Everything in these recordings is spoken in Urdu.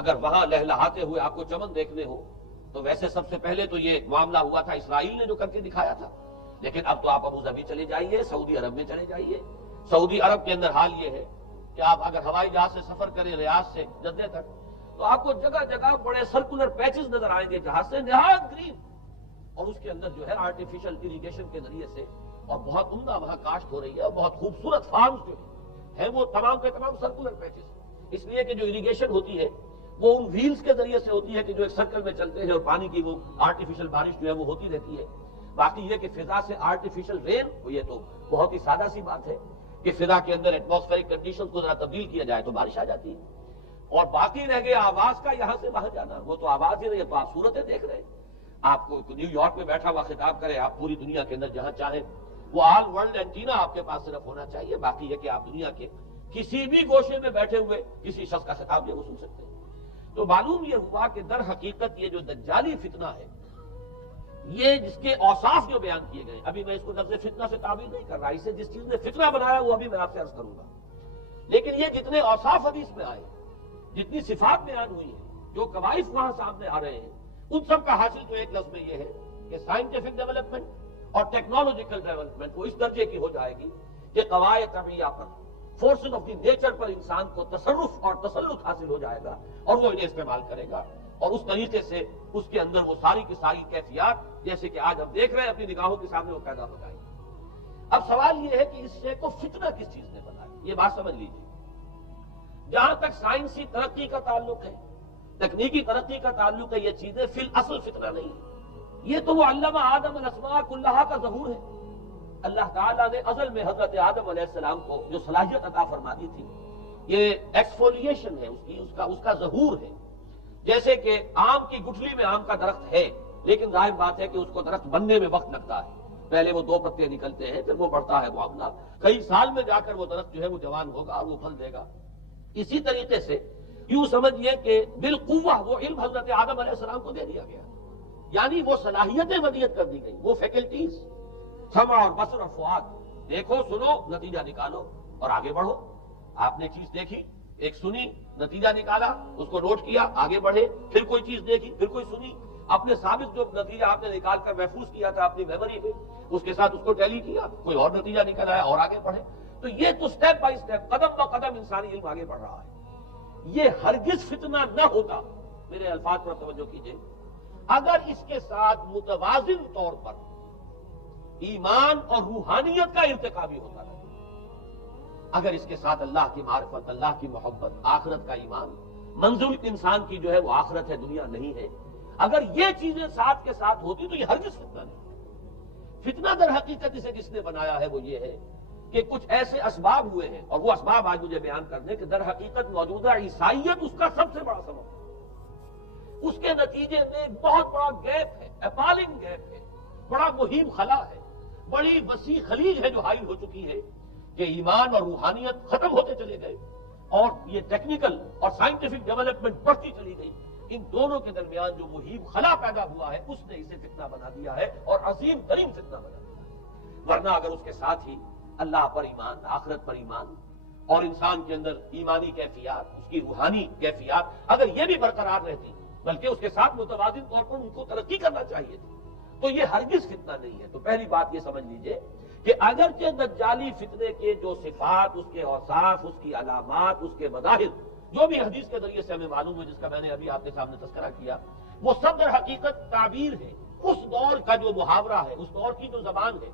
اگر وہاں لہلہاتے ہوئے آپ کو چمن دیکھنے ہو تو ویسے سب سے پہلے تو یہ معاملہ ہوا تھا اسرائیل نے جو کر کے دکھایا تھا، لیکن اب تو آپ ابو ظبی چلے جائیے، سعودی عرب میں چلے جائیے. سعودی عرب کے اندر حال یہ ہے کہ آپ اگر ہوائی جہاز سے سفر کریں ریاض سے جدہ تک تو آپ کو جگہ جگہ بڑے سرکولر پیچز نظر آئیں گے جہاز سے نہایت گرین، اور اس کے اندر جو ہے آرٹیفیشل اریگیشن کے ذریعے سے اور بہت عمدہ وہاں کاشت ہو رہی ہے، اور بہت خوبصورت فارمز جو ہیں وہ تمام کے تمام سرکولر پیچز، اس لیے کہ جو اریگیشن ہوتی ہے وہ ان ویلز کے ذریعے سے ہوتی ہے کہ جو ایک سرکل میں چلتے ہیں اور پانی کی وہ آرٹیفیشل بارش جو ہے وہ ہوتی رہتی ہے. باقی یہ کہ فضا سے آرٹیفیشل رین، یہ تو بہت ہی سادہ سی بات ہے کہ فضا کے اندر ایٹماسفیرک کنڈیشن کو ذرا تبدیل کیا جائے تو بارش آ جاتی ہے. اور باقی رہ گیا آواز کا یہاں سے وہاں جانا، وہ تو آواز ہی نہیں ہے، تو آپ صورتیں دیکھ رہے ہیں. آپ کو نیو یارک میں بیٹھا ہوا خطاب کرے، آپ پوری دنیا کے اندر جہاں چاہیں وہ آل ورلڈ اینٹینا آپ کے پاس صرف ہونا چاہیے. باقی ہے کہ آپ دنیا کے کسی بھی گوشے میں بیٹھے ہوئے کسی شخص کا خطاب وہ سن سکتے ہیں. تو معلوم یہ ہوا کہ در حقیقت یہ جو دجالی فتنہ ہے، یہ جس کے اوصاف جو بیان کیے گئے، ابھی میں اس کو لفظ فتنہ سے تعبیر نہیں کر رہا، اسے جس چیز نے فتنہ بنایا وہ ابھی میں آپ سے عرض کروں گا، لیکن یہ جتنے اوصاف حدیث میں آئے، جتنی صفات بیان ہوئی ہیں، جو قوائف وہاں سامنے آ رہے ہیں، ان سب کا حاصل تو ایک لفظ میں یہ ہے کہ سائنٹیفک ڈیولپمنٹ اور ٹیکنالوجیکل ڈیولپمنٹ وہ اس درجے کی ہو جائے گی کہ قواعد طبیعیہ پر، فورسز آف دی نیچر پر انسان کو تصرف اور تسلط حاصل ہو جائے گا، اور وہ انہیں استعمال کرے گا، اور اس طریقے سے اس کے اندر وہ ساری کی ساری کیفیات جیسے کہ آج ہم دیکھ رہے ہیں اپنی نگاہوں کے سامنے وہ پیدا ہو جائیں گی. اب سوال یہ ہے کہ اس شے کو فتنہ کس چیز نے بنایا، یہ بات سمجھ لیجیے. جہاں تک سائنسی ترقی کا تعلق ہے، تکنیکی ترقی کا تعلق ہے، یہ چیزیں فی الاصل فتنہ نہیں ہے. یہ تو وہ علم آدم الاسماء کلھا کا ظہور ہے. اللہ تعالیٰ نے ازل میں حضرت آدم علیہ السلام کو جو صلاحیت عطا فرما دی تھی، یہ ایکسفولیشن ہے اس کا ظہور ہے. جیسے کہ آم کی گٹھلی میں آم کا درخت ہے، لیکن ظاہر بات ہے کہ اس کو درخت بننے میں وقت لگتا ہے. پہلے وہ 2 پتے نکلتے ہیں، پھر وہ بڑھتا ہے معاملہ، کئی سال میں جا کر وہ درخت جو ہے وہ جوان ہوگا اور وہ پھل دے گا. اسی طریقے سے یوں سمجھیے کہ بالقوہ وہ علم حضرت آدم علیہ السلام کو دے دیا گیا، یعنی وہ صلاحیتیں ودیت کر دی گئی، وہ فیکلٹیز، سمع اور بصر اور فؤاد، دیکھو سنو نتیجہ نکالو اور آگے بڑھو. آپ نے چیز دیکھی، ایک سنی، نتیجہ نکالا، اس کو نوٹ کیا، آگے بڑھے، پھر کوئی چیز دیکھی، پھر کوئی سنی، اپنے ثابت جو نتیجہ آپ نے نکال کر محفوظ کیا تھا اپنی میموری میں، اس کے ساتھ اس کو ٹیلی کیا، کوئی اور نتیجہ نکل آیا اور آگے بڑھے. تو یہ تو سٹیپ بائی سٹیپ، قدم با قدم انسانی علم آگے بڑھ رہا ہے. یہ ہرگز فتنہ نہ ہوتا، میرے الفاظ پر توجہ کیجئے، اگر اس کے ساتھ متوازن طور پر ایمان اور روحانیت کا ارتقا بھی ہوتا رہے. اگر اس کے ساتھ اللہ کی معرفت، اللہ کی محبت، آخرت کا ایمان، منزل انسان کی جو ہے وہ آخرت ہے، دنیا نہیں ہے، اگر یہ چیزیں ساتھ کے ساتھ ہوتی تو یہ ہرگز فتنہ نہیں. فتنہ در حقیقت اسے جس نے بنایا ہے وہ یہ ہے کہ کچھ ایسے اسباب ہوئے ہیں، اور وہ اسباب آج مجھے بیان کرنے کہ در حقیقت موجودہ عیسائیت اس کا سب سے بڑا سبب ہے. اس کے نتیجے میں بہت بڑا گیپ ہے، اپالنگ گیپ ہے، بڑا مہیم خلا ہے، بڑی وسیع خلیج ہے جو حائل ہو چکی ہے کہ ایمان اور روحانیت ختم ہوتے چلے گئے، اور یہ ٹیکنیکل اور سائنٹیفک ڈیولپمنٹ بڑھتی چلی گئی. ان دونوں کے درمیان جو مہیم خلا پیدا ہوا ہے اس نے اسے فتنہ بنا دیا ہے، اور عظیم ترین فتنہ بنا دیا ہے. ورنہ اگر اس کے ساتھ ہی اللہ پر ایمان، آخرت پر ایمان، اور انسان کے اندر ایمانی کیفیات، اس کی روحانی کیفیات اگر یہ بھی برقرار رہتی، بلکہ اس کے ساتھ متوازن طور پر ان کو ترقی کرنا چاہیے تھی، تو یہ ہرگز فتنہ نہیں ہے. تو پہلی بات یہ سمجھ لیجئے کہ اگرچہ دجالی فتنے کے جو صفات، اس کے اوصاف، اس کی علامات، اس کے مظاہر جو بھی حدیث کے ذریعے سے ہمیں معلوم ہے، جس کا میں نے ابھی آپ کے سامنے تذکرہ کیا، وہ سب در حقیقت تعبیر ہے اس دور کا جو محاورہ ہے، اس دور کی جو زبان ہے،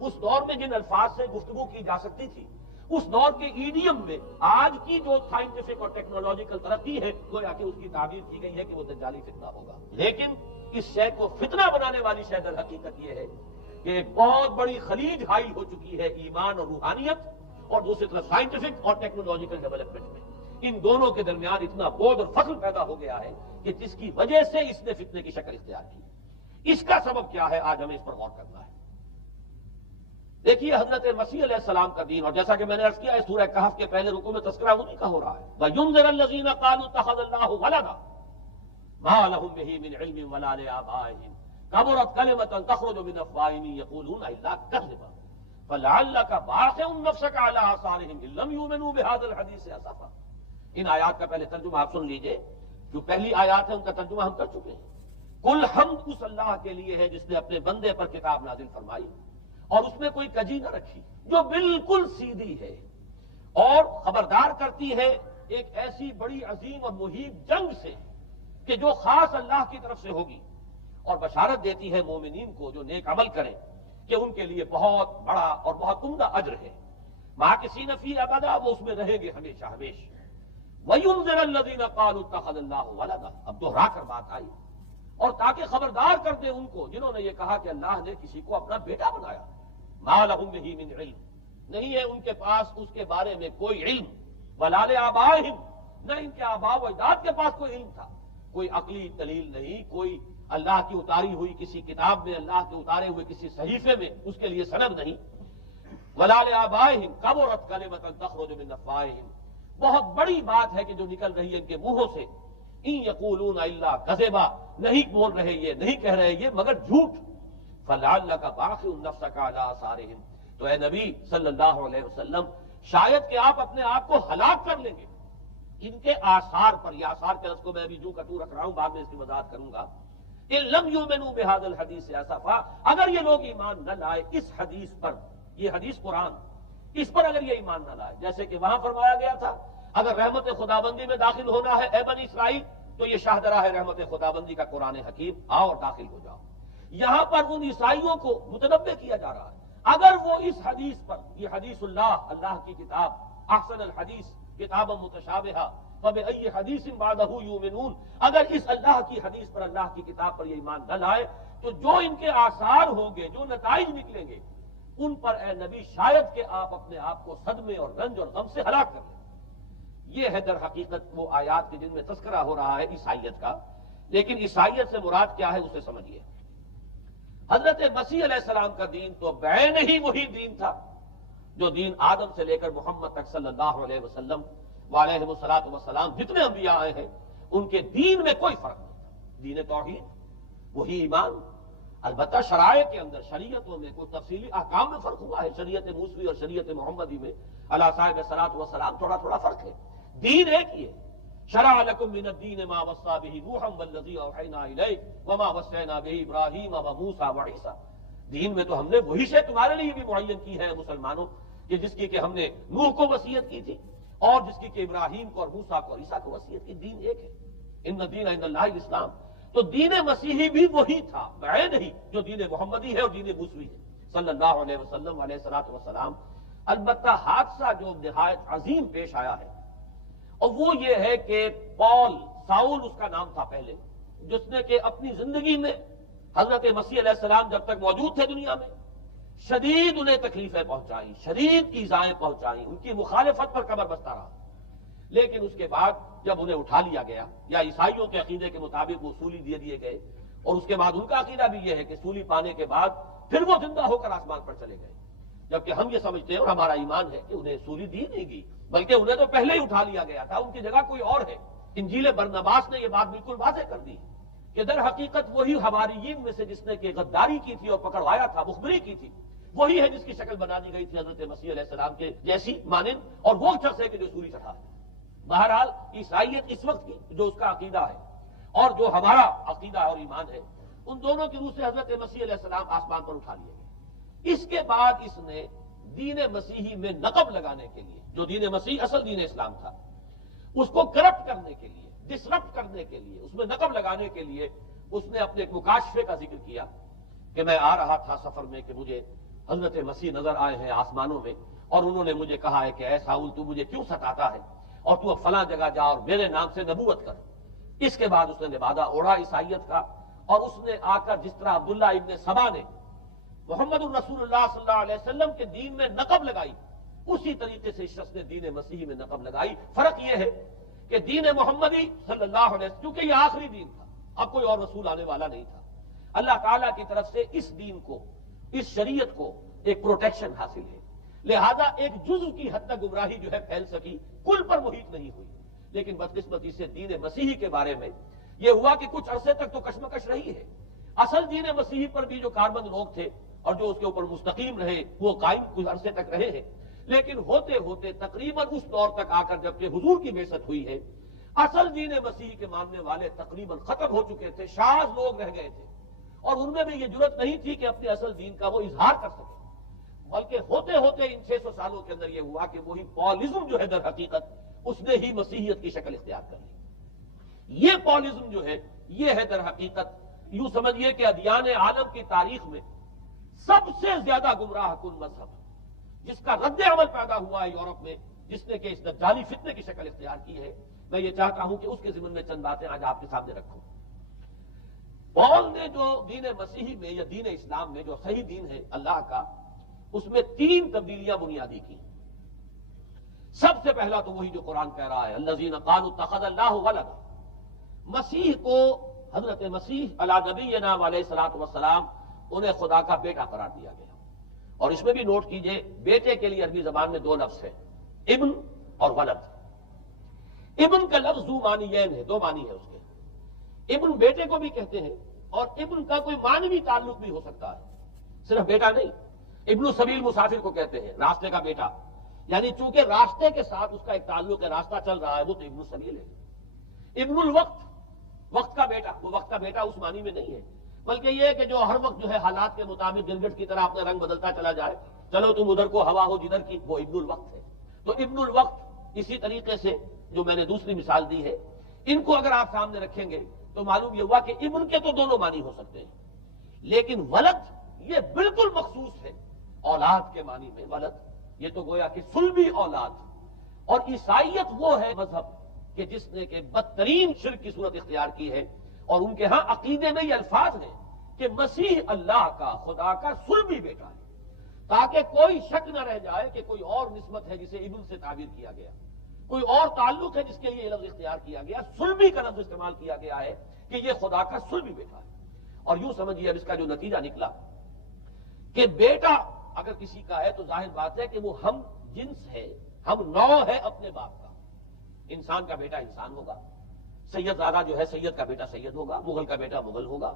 اس دور میں جن الفاظ سے گفتگو کی جا سکتی تھی، اس دور کے ایڈیم میں آج کی جو سائنٹیفک اور ٹیکنالوجیکل ترقی ہے گویا کہ اس کی تعبیر کی گئی ہے کہ وہ دجالی فتنہ ہوگا. لیکن اس شے کو فتنہ بنانے والی شے در حقیقت یہ ہے کہ ایک بہت بڑی خلیج حائل ہو چکی ہے ایمان اور روحانیت، اور دوسری طرف سائنٹیفک اور ٹیکنالوجیکل ڈیولپمنٹ میں ان دونوں کے درمیان اتنا بعد اور فصل پیدا ہو گیا ہے کہ جس کی وجہ سے اس نے فتنے کی شکل اختیار کی. اس کا سبب کیا ہے، آج ہمیں اس پر غور کرنا ہے. دیکھیے حضرت مسیح علیہ السلام کا دین، اور جیسا کہ میں نے عرض کیا ہے سورہ کہف کے پہلے رکوع میں تذکرہ انہی کا ہو رہا ہے، وَيُنذِرَ الَّذِينَ قَالُوا اتَّخَذَ اللَّهُ وَلَدًا مَا لَهُم بِهِ مِنْ عِلْمٍ وَلَا لِآبَائِهِمْ كَبُرَتْ كَلِمَةً تَخْرُجُ مِنْ أَفْوَاهِهِمْ يَقُولُونَ إِلَّا كَذِبًا فَلَعَلَّكَ بَاخِعٌ نَفْسَكَ عَلَىٰ آثَارِهِمْ إِن لَّمْ يُؤْمِنُوا بِهَٰذَا الْحَدِيثِ أَسَفًا. ان آیات کا پہلے ترجمہ آپ سن لیجئے. جو پہلی آیات ہیں ان کا ترجمہ ہم کر چکے ہیں۔ کل حمد اس اللہ کے لیے ہے جس نے اپنے بندے پر کتاب نازل فرمائی اور اس میں کوئی کجی نہ رکھی، جو بالکل سیدھی ہے اور خبردار کرتی ہے ایک ایسی بڑی عظیم اور مہیب جنگ سے کہ جو خاص اللہ کی طرف سے ہوگی، اور بشارت دیتی ہے مومنین کو جو نیک عمل کریں کہ ان کے لیے بہت بڑا اور بہت عمدہ اجر ہے۔ ماکثین فیہ ابدا، وہ اس میں رہیں گے ہمیشہ ہمیشہ۔ وَيُنذِرَ الَّذِينَ قَالُوا اتَّخَذَ اللَّهُ وَلَدًا، اب دوہرا کر بات آئی، اور تاکہ خبردار کر دے ان کو جنہوں نے یہ کہا کہ اللہ نے کسی کو اپنا بیٹا بنایا۔ مَا لَهُم بِهِ مِنْ عِلْمٍ، نہیں ہے ان کے پاس اس کے بارے میں کوئی علم، وَلَا لِآبَائِهِمْ، نہ ان کے آباء و اجداد کے پاس کوئی علم تھا، کوئی عقلی دلیل نہیں، کوئی اللہ کی اتاری ہوئی کسی کتاب میں، اللہ کے اتارے ہوئے کسی صحیفے میں اس کے لیے سند نہیں۔ وَلَا لِآبَائِهِمْ كَبُرَتْ كَلِمَةً تَخْرُجُ مِنْ أَفْوَاهِهِمْ، بہت بڑی بات ہے کہ جو نکل رہی ہے ان کے منہوں سے۔ ان یقولون الا کذبا، نہیں بول رہے یہ، نہیں کہہ رہے یہ مگر جھوٹ۔ فلعلک باخع نفسک علی آثارہم، تو اے نبی صلی اللہ علیہ وسلم شاید کہ آپ اپنے آپ کو ہلاک کر لیں گے ان کے آثار پر۔ یہ آثار کے لفظ کو میں ابھی جو کٹو رکھ رہا ہوں، بعد میں اس کی وضاحت کروں گا۔ ان لم یؤمنوا بهذا الحدیث اسفا، اگر یہ لوگ ایمان نہ لائے اس حدیث پر، یہ حدیث قرآن، اس پر اگر یہ ایمان نہ لائے، جیسے کہ وہاں فرمایا گیا تھا اگر رحمت خدابندی میں داخل ہونا ہے اے بنی اسرائیل تو یہ شاہدرہ ہے رحمت خدابندی کا قرآن حکیم، آؤ اور داخل ہو جاؤ۔ یہاں پر ان عیسائیوں کو متنبہ کیا جا رہا ہے اگر وہ اس حدیث پر، یہ حدیث اللہ، اللہ کی کتاب، احسن الحدیث کتاب متشابہہ فبأی حدیث بعدہ یؤمنون، اگر اس اللہ کی حدیث پر، اللہ کی کتاب پر یہ ایمان نہ لائے تو جو ان کے آثار ہوں گے، جو نتائج نکلیں گے ان پر اے نبی شاید کہ آپ اپنے آپ کو صدمے اور رنج اور غم سے ہلاک کر لیں۔ یہ ہے در حقیقت وہ آیات کے جن میں تذکرہ ہو رہا ہے عیسائیت کا، لیکن عیسائیت سے مراد کیا ہے اسے سمجھیے۔ حضرت مسیح علیہ السلام کا دین تو بعین ہی وہی دین تھا جو دین آدم سے لے کر محمد تک صلی اللہ علیہ وسلم وعلیہ الصلوۃ والسلام جتنے انبیاء آئے ہیں ان کے دین میں کوئی فرق نہیں تھا۔ دین توحید وہی ایمان، البتہ شرائع کے اندر، شریعتوں میں کوئی تفصیلی احکام میں فرق ہوا ہے، شریعت موسوی اور شریعت محمدی میں علی صاحب الصلوۃ والسلام تھوڑا تھوڑا فرق ہے، دین ایک ہی ہے۔ شرع لکم من الدین ما وصی بہ نوحا والذی اوحینا الیک وما وصینا بہ ابراہیم وموسیٰ وعیسیٰ، دین میں تو ہم نے وہی شے تمہارے لیے بھی معین کی ہے مسلمانوں، کہ جس کی کہ ہم نے نوح کو وصیت کی تھی اور جس کی کہ ابراہیم کو اور موسیٰ کو اور عیسیٰ کو وصیت کی، دین ایک ہے۔ ان الدین عند اللہ الاسلام، تو دین مسیحی بھی وہی تھا بعین ہی جو دین محمدی ہے اور دین موسوی ہے صلی اللہ علیہ وسلم علیہ الصلوۃ والسلام۔ البتہ حادثہ جو نہایت عظیم پیش آیا ہے اور وہ یہ ہے کہ ساؤل اس کا نام تھا پہلے، جس نے کہ اپنی زندگی میں حضرت مسیح علیہ السلام جب تک موجود تھے دنیا میں شدید انہیں تکلیفیں پہنچائیں، شدید ایذائیں پہنچائیں، ان کی مخالفت پر کمر بستہ رہا، لیکن اس کے بعد جب انہیں اٹھا لیا گیا، یا عیسائیوں کے عقیدے کے مطابق وہ سولی دے دیے گئے، اور اس کے بعد ان کا عقیدہ بھی یہ ہے کہ سولی پانے کے بعد پھر وہ زندہ ہو کر آسمان پر چلے گئے، جبکہ ہم یہ سمجھتے ہیں اور ہمارا ایمان ہے کہ انہیں سولی دی نہیں گئی، بلکہ انہیں تو پہلے ہی اٹھا لیا گیا تھا، ان کی جگہ کوئی اور ہے۔ انجیل برنباس نے یہ بات بالکل واضح کر دی کہ در حقیقت وہی حواریین میں سے جس نے کہ غداری کی تھی اور پکڑوایا تھا، مخبری کی تھی، وہی ہے جس کی شکل بنا دی گئی تھی حضرت مسیح علیہ السلام کے جیسی مانند، اور وہ شخص ہے کہ جو سولی چڑھا ہے۔ بہرحال عیسائیت اس وقت کی جو اس کا عقیدہ ہے اور جو ہمارا عقیدہ اور ایمان ہے، ان دونوں کی روح سے حضرت مسیح علیہ السلام آسمان پر اٹھا لیے گئے۔ اس کے بعد اس نے دین مسیحی میں نقب لگانے کے لیے، جو دین مسیح اصل دین اسلام تھا، اس کو کرپٹ کرنے کے لیے، ڈسرپٹ کرنے کے لیے، اس میں نقب لگانے کے لیے اس نے اپنے ایک مکاشفے کا ذکر کیا کہ میں آ رہا تھا سفر میں کہ مجھے حضرت مسیح نظر آئے ہیں آسمانوں میں، اور انہوں نے مجھے کہا ہے کہ اے ساؤل تو مجھے کیوں ستاتا ہے اور تو اب فلاں جگہ جا اور میرے نام سے نبوت کر۔ اس کے بعد اس نے لبادہ اوڑھا عیسائیت کا، اور اس نے آ کر جس طرح عبداللہ ابن سبا نے محمد الرسول اللہ صلی اللہ علیہ وسلم کے دین میں نقب لگائی، اسی طریقے سے اس شخص نے دین مسیحی میں نقب لگائی۔ فرق یہ ہے کہ دین محمدی صلی اللہ علیہ وسلم، کیونکہ یہ آخری دین تھا، اب کوئی اور رسول آنے والا نہیں تھا، اللہ تعالیٰ کی طرف سے اس دین کو، اس شریعت کو ایک پروٹیکشن حاصل ہے، لہذا ایک جزء کی حد تک گمراہی جو ہے پھیل سکی، کل پر محیط نہیں ہوئی۔ لیکن بدقسمتی سے دین مسیحی کے بارے میں یہ ہوا کہ کچھ عرصے تک تو کشمکش رہی ہے، اصل دین مسیحی پر بھی جو کاربند لوگ تھے اور جو اس کے اوپر مستقیم رہے وہ قائم کچھ عرصے تک رہے ہیں، لیکن ہوتے ہوتے تقریباً اس دور تک آ کر جب کہ حضور کی بعثت ہوئی ہے، اصل دین مسیح کے ماننے والے تقریباً ختم ہو چکے تھے، شاذ لوگ رہ گئے تھے، اور ان میں بھی یہ جرت نہیں تھی کہ اپنے اصل دین کا وہ اظہار کر سکے، بلکہ ہوتے ہوتے ان 600 سالوں کے اندر یہ ہوا کہ وہی پالزم جو ہے در حقیقت اس نے ہی مسیحیت کی شکل اختیار کر لی۔ یہ پالزم جو ہے یہ ہے در حقیقت، یوں سمجھیے کہ ادیان عالم کی تاریخ میں سب سے زیادہ گمراہ کن مذہب، جس کا رد عمل پیدا ہوا ہے یورپ میں، جس نے کہ اس دجالی فتنے کی شکل اختیار کی ہے۔ میں یہ چاہتا ہوں کہ اس کے ضمن میں چند باتیں آج آپ کے سامنے رکھوں۔ پال نے جو دین مسیحی میں یا دین اسلام میں جو صحیح دین ہے اللہ کا، اس میں 3 تبدیلیاں بنیادی کی۔ سب سے پہلا تو وہی جو قرآن کہہ رہا ہے، الذین قالوا اتخذ اللہ ولدا، مسیح کو، حضرت مسیح علی نبینا علیہ الصلوۃ والسلام، انہیں خدا کا بیٹا قرار دیا گیا۔ اور اس میں بھی نوٹ کیجئے، بیٹے کے لیے عربی زبان میں 2 لفظ ہیں، ابن اور ولد۔ ابن کا لفظ ذو معنیین ہے، 2 معنی ہے اس کے۔ ابن بیٹے کو بھی کہتے ہیں، اور ابن کا کوئی معنوی تعلق بھی ہو سکتا ہے، صرف بیٹا نہیں۔ ابن السبیل مسافر کو کہتے ہیں، راستے کا بیٹا، یعنی چونکہ راستے کے ساتھ اس کا ایک تعلق ہے، راستہ چل رہا ہے، وہ تو ابن السبیل ہے۔ ابن الوقت، وقت کا بیٹا، وہ وقت کا بیٹا اس معنی میں نہیں ہے، بلکہ یہ ہے کہ جو ہر وقت جو ہے حالات کے مطابق گرگٹ کی طرح اپنا رنگ بدلتا چلا جائے، چلو تم ادھر کو ہوا ہو جدھر کی، وہ ابن الوقت ہے۔ تو ابن الوقت اسی طریقے سے جو میں نے دوسری مثال دی ہے، ان کو اگر آپ سامنے رکھیں گے تو معلوم یہ ہوا کہ ابن کے تو دونوں معنی ہو سکتے ہیں، لیکن ولد یہ بالکل مخصوص ہے، اولاد کے معنی میں ولد، یہ تو گویا کہ صلبی اولاد۔ اور عیسائیت وہ ہے مذہب کہ جس نے کہ بدترین شرک کی صورت اختیار کی ہے، اور ان کے ہاں عقیدے میں یہ الفاظ ہیں کہ مسیح اللہ کا، خدا کا صلبی بیٹا ہے، تاکہ کوئی شک نہ رہ جائے کہ کوئی اور نسبت ہے جسے ابن سے تعبیر کیا گیا، کوئی اور تعلق ہے جس کے لیے یہ لفظ اختیار کیا گیا، صلبی کا لفظ استعمال کیا گیا ہے کہ یہ خدا کا صلبی بیٹا ہے۔ اور یوں سمجھیے اب اس کا جو نتیجہ نکلا کہ بیٹا اگر کسی کا ہے تو ظاہر بات ہے کہ وہ ہم جنس ہے، ہم نوع ہے اپنے باپ کا۔ انسان کا بیٹا انسان ہوگا، سید زادہ جو ہے سید کا بیٹا سید ہوگا، مغل کا بیٹا مغل ہوگا،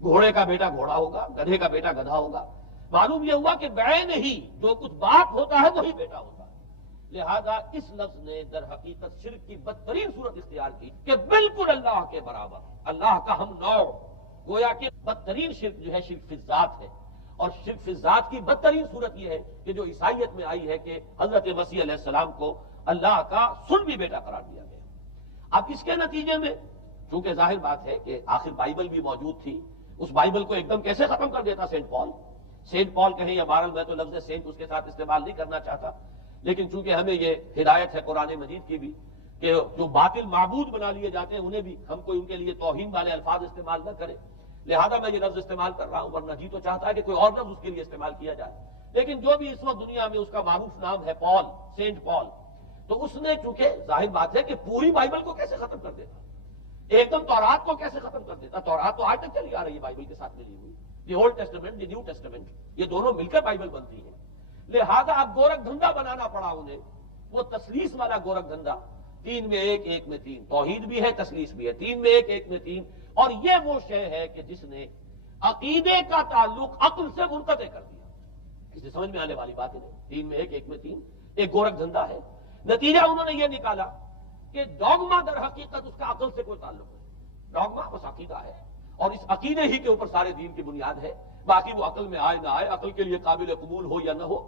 گھوڑے کا بیٹا گھوڑا ہوگا، گدھے کا بیٹا گدھا ہوگا۔ معلوم یہ ہوا کہ بعین ہی جو کچھ باپ ہوتا ہے وہی بیٹا ہوتا ہے۔ لہذا اس لفظ نے در حقیقت شرک کی بدترین صورت اختیار کی کہ بالکل اللہ کے برابر، اللہ کا ہم نوع، گویا کہ بدترین شرک جو ہے شرک فی الذات ہے۔ اور شرک فی الذات کی بدترین صورت یہ ہے کہ جو عیسائیت میں آئی ہے کہ حضرت مسیح علیہ السلام کو اللہ کا صلبی بیٹا قرار دیا گیا۔ اب اس کے نتیجے میں چونکہ ظاہر بات ہے کہ آخر بائبل بھی موجود تھی، اس بائبل کو ایک دم کیسے ختم کر دیتا سینٹ پال کہیں یا بہرحال میں تو لفظ سینٹ اس کے ساتھ استعمال نہیں کرنا چاہتا، لیکن چونکہ ہمیں یہ ہدایت ہے قرآن مجید کی بھی کہ جو باطل معبود بنا لیے جاتے ہیں انہیں بھی ہم کوئی ان کے لیے توہین والے الفاظ استعمال نہ کریں، لہذا میں یہ لفظ استعمال کر رہا ہوں، ورنہ جی تو چاہتا ہے کہ کوئی اور لفظ اس کے لیے استعمال کیا جائے۔ لیکن جو بھی اس وقت دنیا میں اس کا معروف نام ہے پال، سینٹ پال، تو اس نے چونکہ ظاہر بات ہے کہ پوری بائبل کو کیسے ختم کر دیتا، ایک دم تورات کو کیسے ختم کر دیتا۔ تورات تو آج تک چلی آ رہی ہے بائبل کے ساتھ ملی ہوئی، the old testament, the new testament, یہ دونوں مل کر بائبل بنتی ہے۔ لہذا اب گورکھ دھندا بنانا پڑا انہیں، وہ تسلیس والا گورکھ دھندا، 3 میں 1 1 میں 3، توحید بھی ہے تسلیس بھی ہے، 3 میں 1 1 میں 3۔ اور یہ وہ شے ہے کہ جس نے عقیدے کا تعلق عقل سے منقطع کر دیا۔ اسے سمجھ میں آنے والی بات ہے، 3 میں 1 1 میں 3 ایک گورکھ دھندا ہے۔ نتیجہ انہوں نے یہ نکالا کہ ڈوگما در حقیقت اس کا عقل سے کوئی تعلق نہیں، ڈوگما بس عقیدہ ہے، اور اس عقیدے ہی کے اوپر سارے دین کی بنیاد ہے، باقی وہ عقل میں آئے نہ آئے، عقل کے لیے قابل قبول ہو یا نہ ہو۔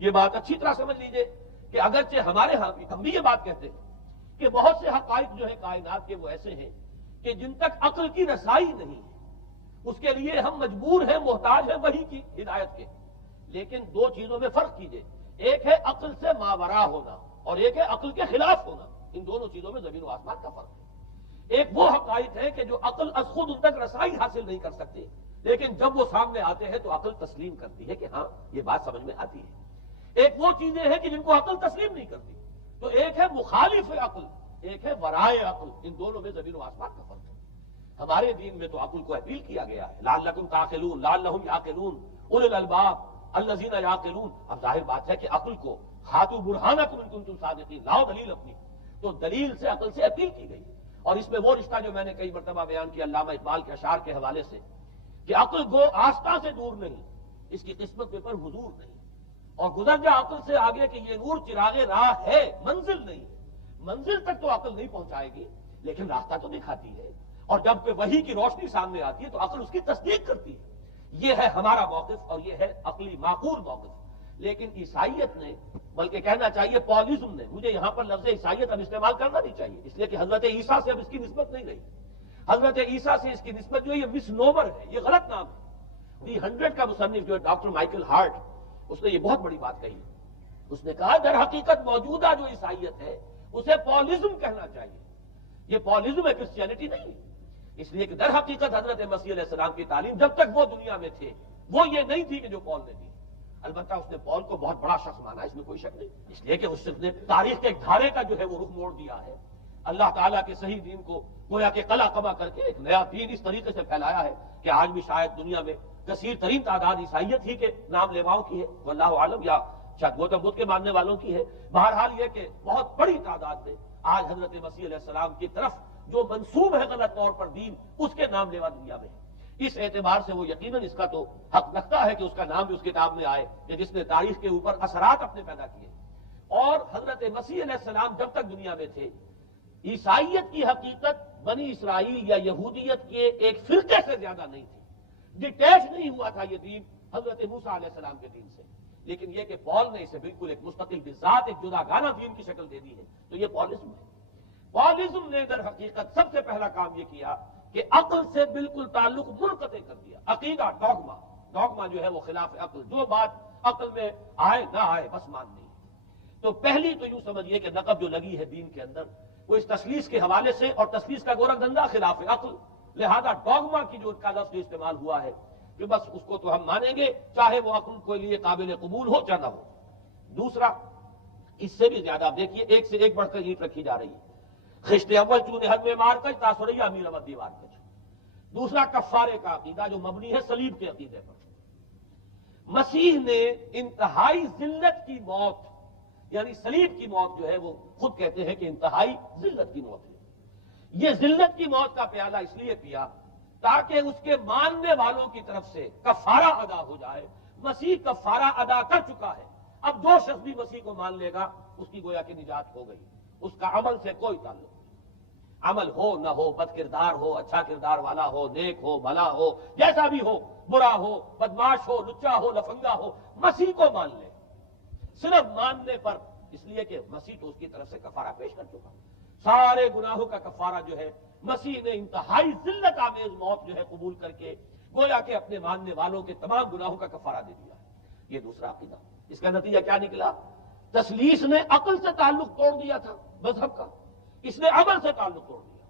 یہ بات اچھی طرح سمجھ لیجئے کہ اگرچہ ہمارے ہاں بھی ہم بھی یہ بات کہتے ہیں کہ بہت سے حقائق جو ہے کائنات کے وہ ایسے ہیں کہ جن تک عقل کی رسائی نہیں ہے، اس کے لیے ہم مجبور ہیں، محتاج ہیں وحی کی ہدایت کے۔ لیکن 2 چیزوں میں فرق کیجئے، ایک ہے عقل سے ماوراء ہونا اور ایک ہے عقل کے خلاف ہونا، ان دونوں چیزوں میں زمین و آسمان کا فرق ہے۔ ایک وہ حقائق ہے کہ جو عقل از خود ان تک رسائی حاصل نہیں کر سکتے، لیکن جب وہ سامنے آتے ہیں تو عقل تسلیم کرتی ہے کہ ہاں یہ بات سمجھ میں آتی ہے۔ ایک وہ چیزیں ہیں کہ جن کو عقل تسلیم نہیں کرتی، تو ایک ہے مخالف عقل، ایک ہے ورائے عقل، ان دونوں میں زمین و آسمان کا فرق ہے۔ ہمارے دین میں تو عقل کو اپیل کیا گیا ہے، لعلکم تعقلون، لعلہم یعقلون، اولو الالباب الذین یعقلون۔ اب ظاہر بات ہے کہ عقل کو ہاتھو برہانکم ان کنتم صادقین، لاؤ دلیل اپنی، تو دلیل سے عقل سے اپیل کی گئی۔ اور اس میں وہ رشتہ جو میں نے کئی مرتبہ بیان کیا علامہ اقبال کے اشعار کے حوالے سے کہ عقل گو آستہ سے دور نہیں، اس کی قسمت پہ پر حضور نہیں، اور گزر جا عقل سے آگے کہ یہ نور چراغ راہ ہے، منزل نہیں، منزل تک تو عقل نہیں پہنچائے گی لیکن راستہ تو دکھاتی ہے، اور جب کہ وحی کی روشنی سامنے آتی ہے تو عقل اس کی تصدیق کرتی ہے۔ یہ ہے ہمارا موقف اور یہ ہے عقلی معقول موقف۔ لیکن عیسائیت نے، بلکہ کہنا چاہیے پالزم نے، مجھے یہاں پر لفظ عیسائیت اب استعمال کرنا نہیں چاہیے اس لیے کہ حضرت عیسیٰ سے اب اس کی نسبت نہیں رہی۔ حضرت عیسیٰ سے اس کی نسبت جو ہے یہ مس نومر ہے، یہ غلط نام ہے۔ دی 100 کا مصنف جو ہے ڈاکٹر مائیکل ہارٹ، اس نے یہ بہت بڑی بات کہی۔ اس نے کہا در حقیقت موجودہ جو عیسائیت ہے اسے پالزم کہنا چاہیے، یہ پالزم ہے، کرسچینٹی نہیں ہے۔ اس لیے کہ در حقیقت حضرت مسیح علیہ السلام کی تعلیم جب تک وہ دنیا میں تھے وہ یہ نہیں تھی کہ جو پال نے دی۔ البتہ اس نے پال کو بہت بڑا شخص مانا، اس میں کوئی شک نہیں، اس لیے کہ اس نے تاریخ کے ایک دھارے کا جو ہے وہ رخ موڑ دیا ہے۔ اللہ تعالیٰ کے صحیح دین کو گویا کہ قلع قبع کر کے ایک نیا دین اس طریقے سے پھیلایا ہے کہ آج بھی شاید دنیا میں کثیر ترین تعداد عیسائیت ہی کے نام لیواؤں کی ہے، واللہ عالم، یا شاید گوتم بدھ کے ماننے والوں کی ہے۔ بہرحال یہ کہ بہت بڑی تعداد میں آج حضرت مسیح علیہ السلام کی طرف جو منسوب ہے غلط طور پر دین، اس کے نام لیوا دنیا میں ہے۔ اس اعتبار سے وہ یقیناً اس کا تو حق رکھتا ہے کہ اس کا نام بھی اس کتاب میں آئے کہ جس نے تاریخ کے اوپر اثرات اپنے پیدا کیے۔ اور حضرت مسیح علیہ السلام جب تک دنیا میں تھے، عیسائیت کی حقیقت بنی اسرائیل یا یہودیت کے ایک فرقے سے زیادہ نہیں تھی، ڈیٹیچ نہیں ہوا تھا یہ دین حضرت موسیٰ علیہ السلام کے دین سے، لیکن یہ کہ پال نے اسے بالکل ایک مستقل بذات ایک جداگانہ دین کی شکل دے دی ہے، تو یہ پالزم ہے۔ پالزم نے در حقیقت سب سے پہلا کام یہ کیا کہ عقل سے بالکل تعلق منقطع کر دیا۔ عقیدہ، ڈوگما جو ہے وہ خلاف عقل، جو بات عقل میں آئے نہ آئے بس ماننی۔ تو پہلی تو یوں سمجھیے کہ نقب جو لگی ہے دین کے اندر وہ اس تسلیس کے حوالے سے، اور تسلیس کا گورکھ دھندا خلاف عقل، لہذا ڈوگما کی جو کا لفظ استعمال ہوا ہے کہ بس اس کو تو ہم مانیں گے چاہے وہ عقل کے لیے قابل قبول ہو چاہے نہ ہو۔ دوسرا، اس سے بھی زیادہ دیکھیے ایک سے ایک بڑھ کر اینٹ رکھی جا رہی ہے۔ خشت اول چون حد میں مار کر تاثریا امیر احمد دیوار کر۔ دوسرا، کفارے کا عقیدہ جو مبنی ہے صلیب کے عقیدے پر۔ مسیح نے انتہائی ذلت کی موت، یعنی صلیب کی موت جو ہے وہ خود کہتے ہیں کہ انتہائی ذلت کی موت ہے۔ یہ ذلت کی موت کا پیالہ اس لیے پیا تاکہ اس کے ماننے والوں کی طرف سے کفارہ ادا ہو جائے۔ مسیح کفارہ ادا کر چکا ہے، اب جو شخص بھی مسیح کو مان لے گا اس کی گویا کہ نجات ہو گئی، اس کا عمل سے کوئی تعلق نہیں۔ عمل ہو نہ ہو، بد کردار ہو، اچھا کردار والا ہو، نیک ہو، بھلا ہو، جیسا بھی ہو، برا ہو، بدماش ہو، لچا ہو، لفنگا ہو، مسیح کو مان لے صرف ماننے پر، اس لیے کہ مسیح تو اس کی طرف سے کفارہ پیش کر چکا۔ سارے گناہوں کا کفارہ جو ہے مسیح نے انتہائی ذلت آمیز موت جو ہے قبول کر کے گویا کہ اپنے ماننے والوں کے تمام گناہوں کا کفارہ دے دیا ہے۔ یہ دوسرا عقیدہ۔ اس کا نتیجہ کیا نکلا؟ تسلیس نے عقل سے تعلق توڑ دیا تھا مذہب کا، اس نے عمل سے تعلق توڑ دیا۔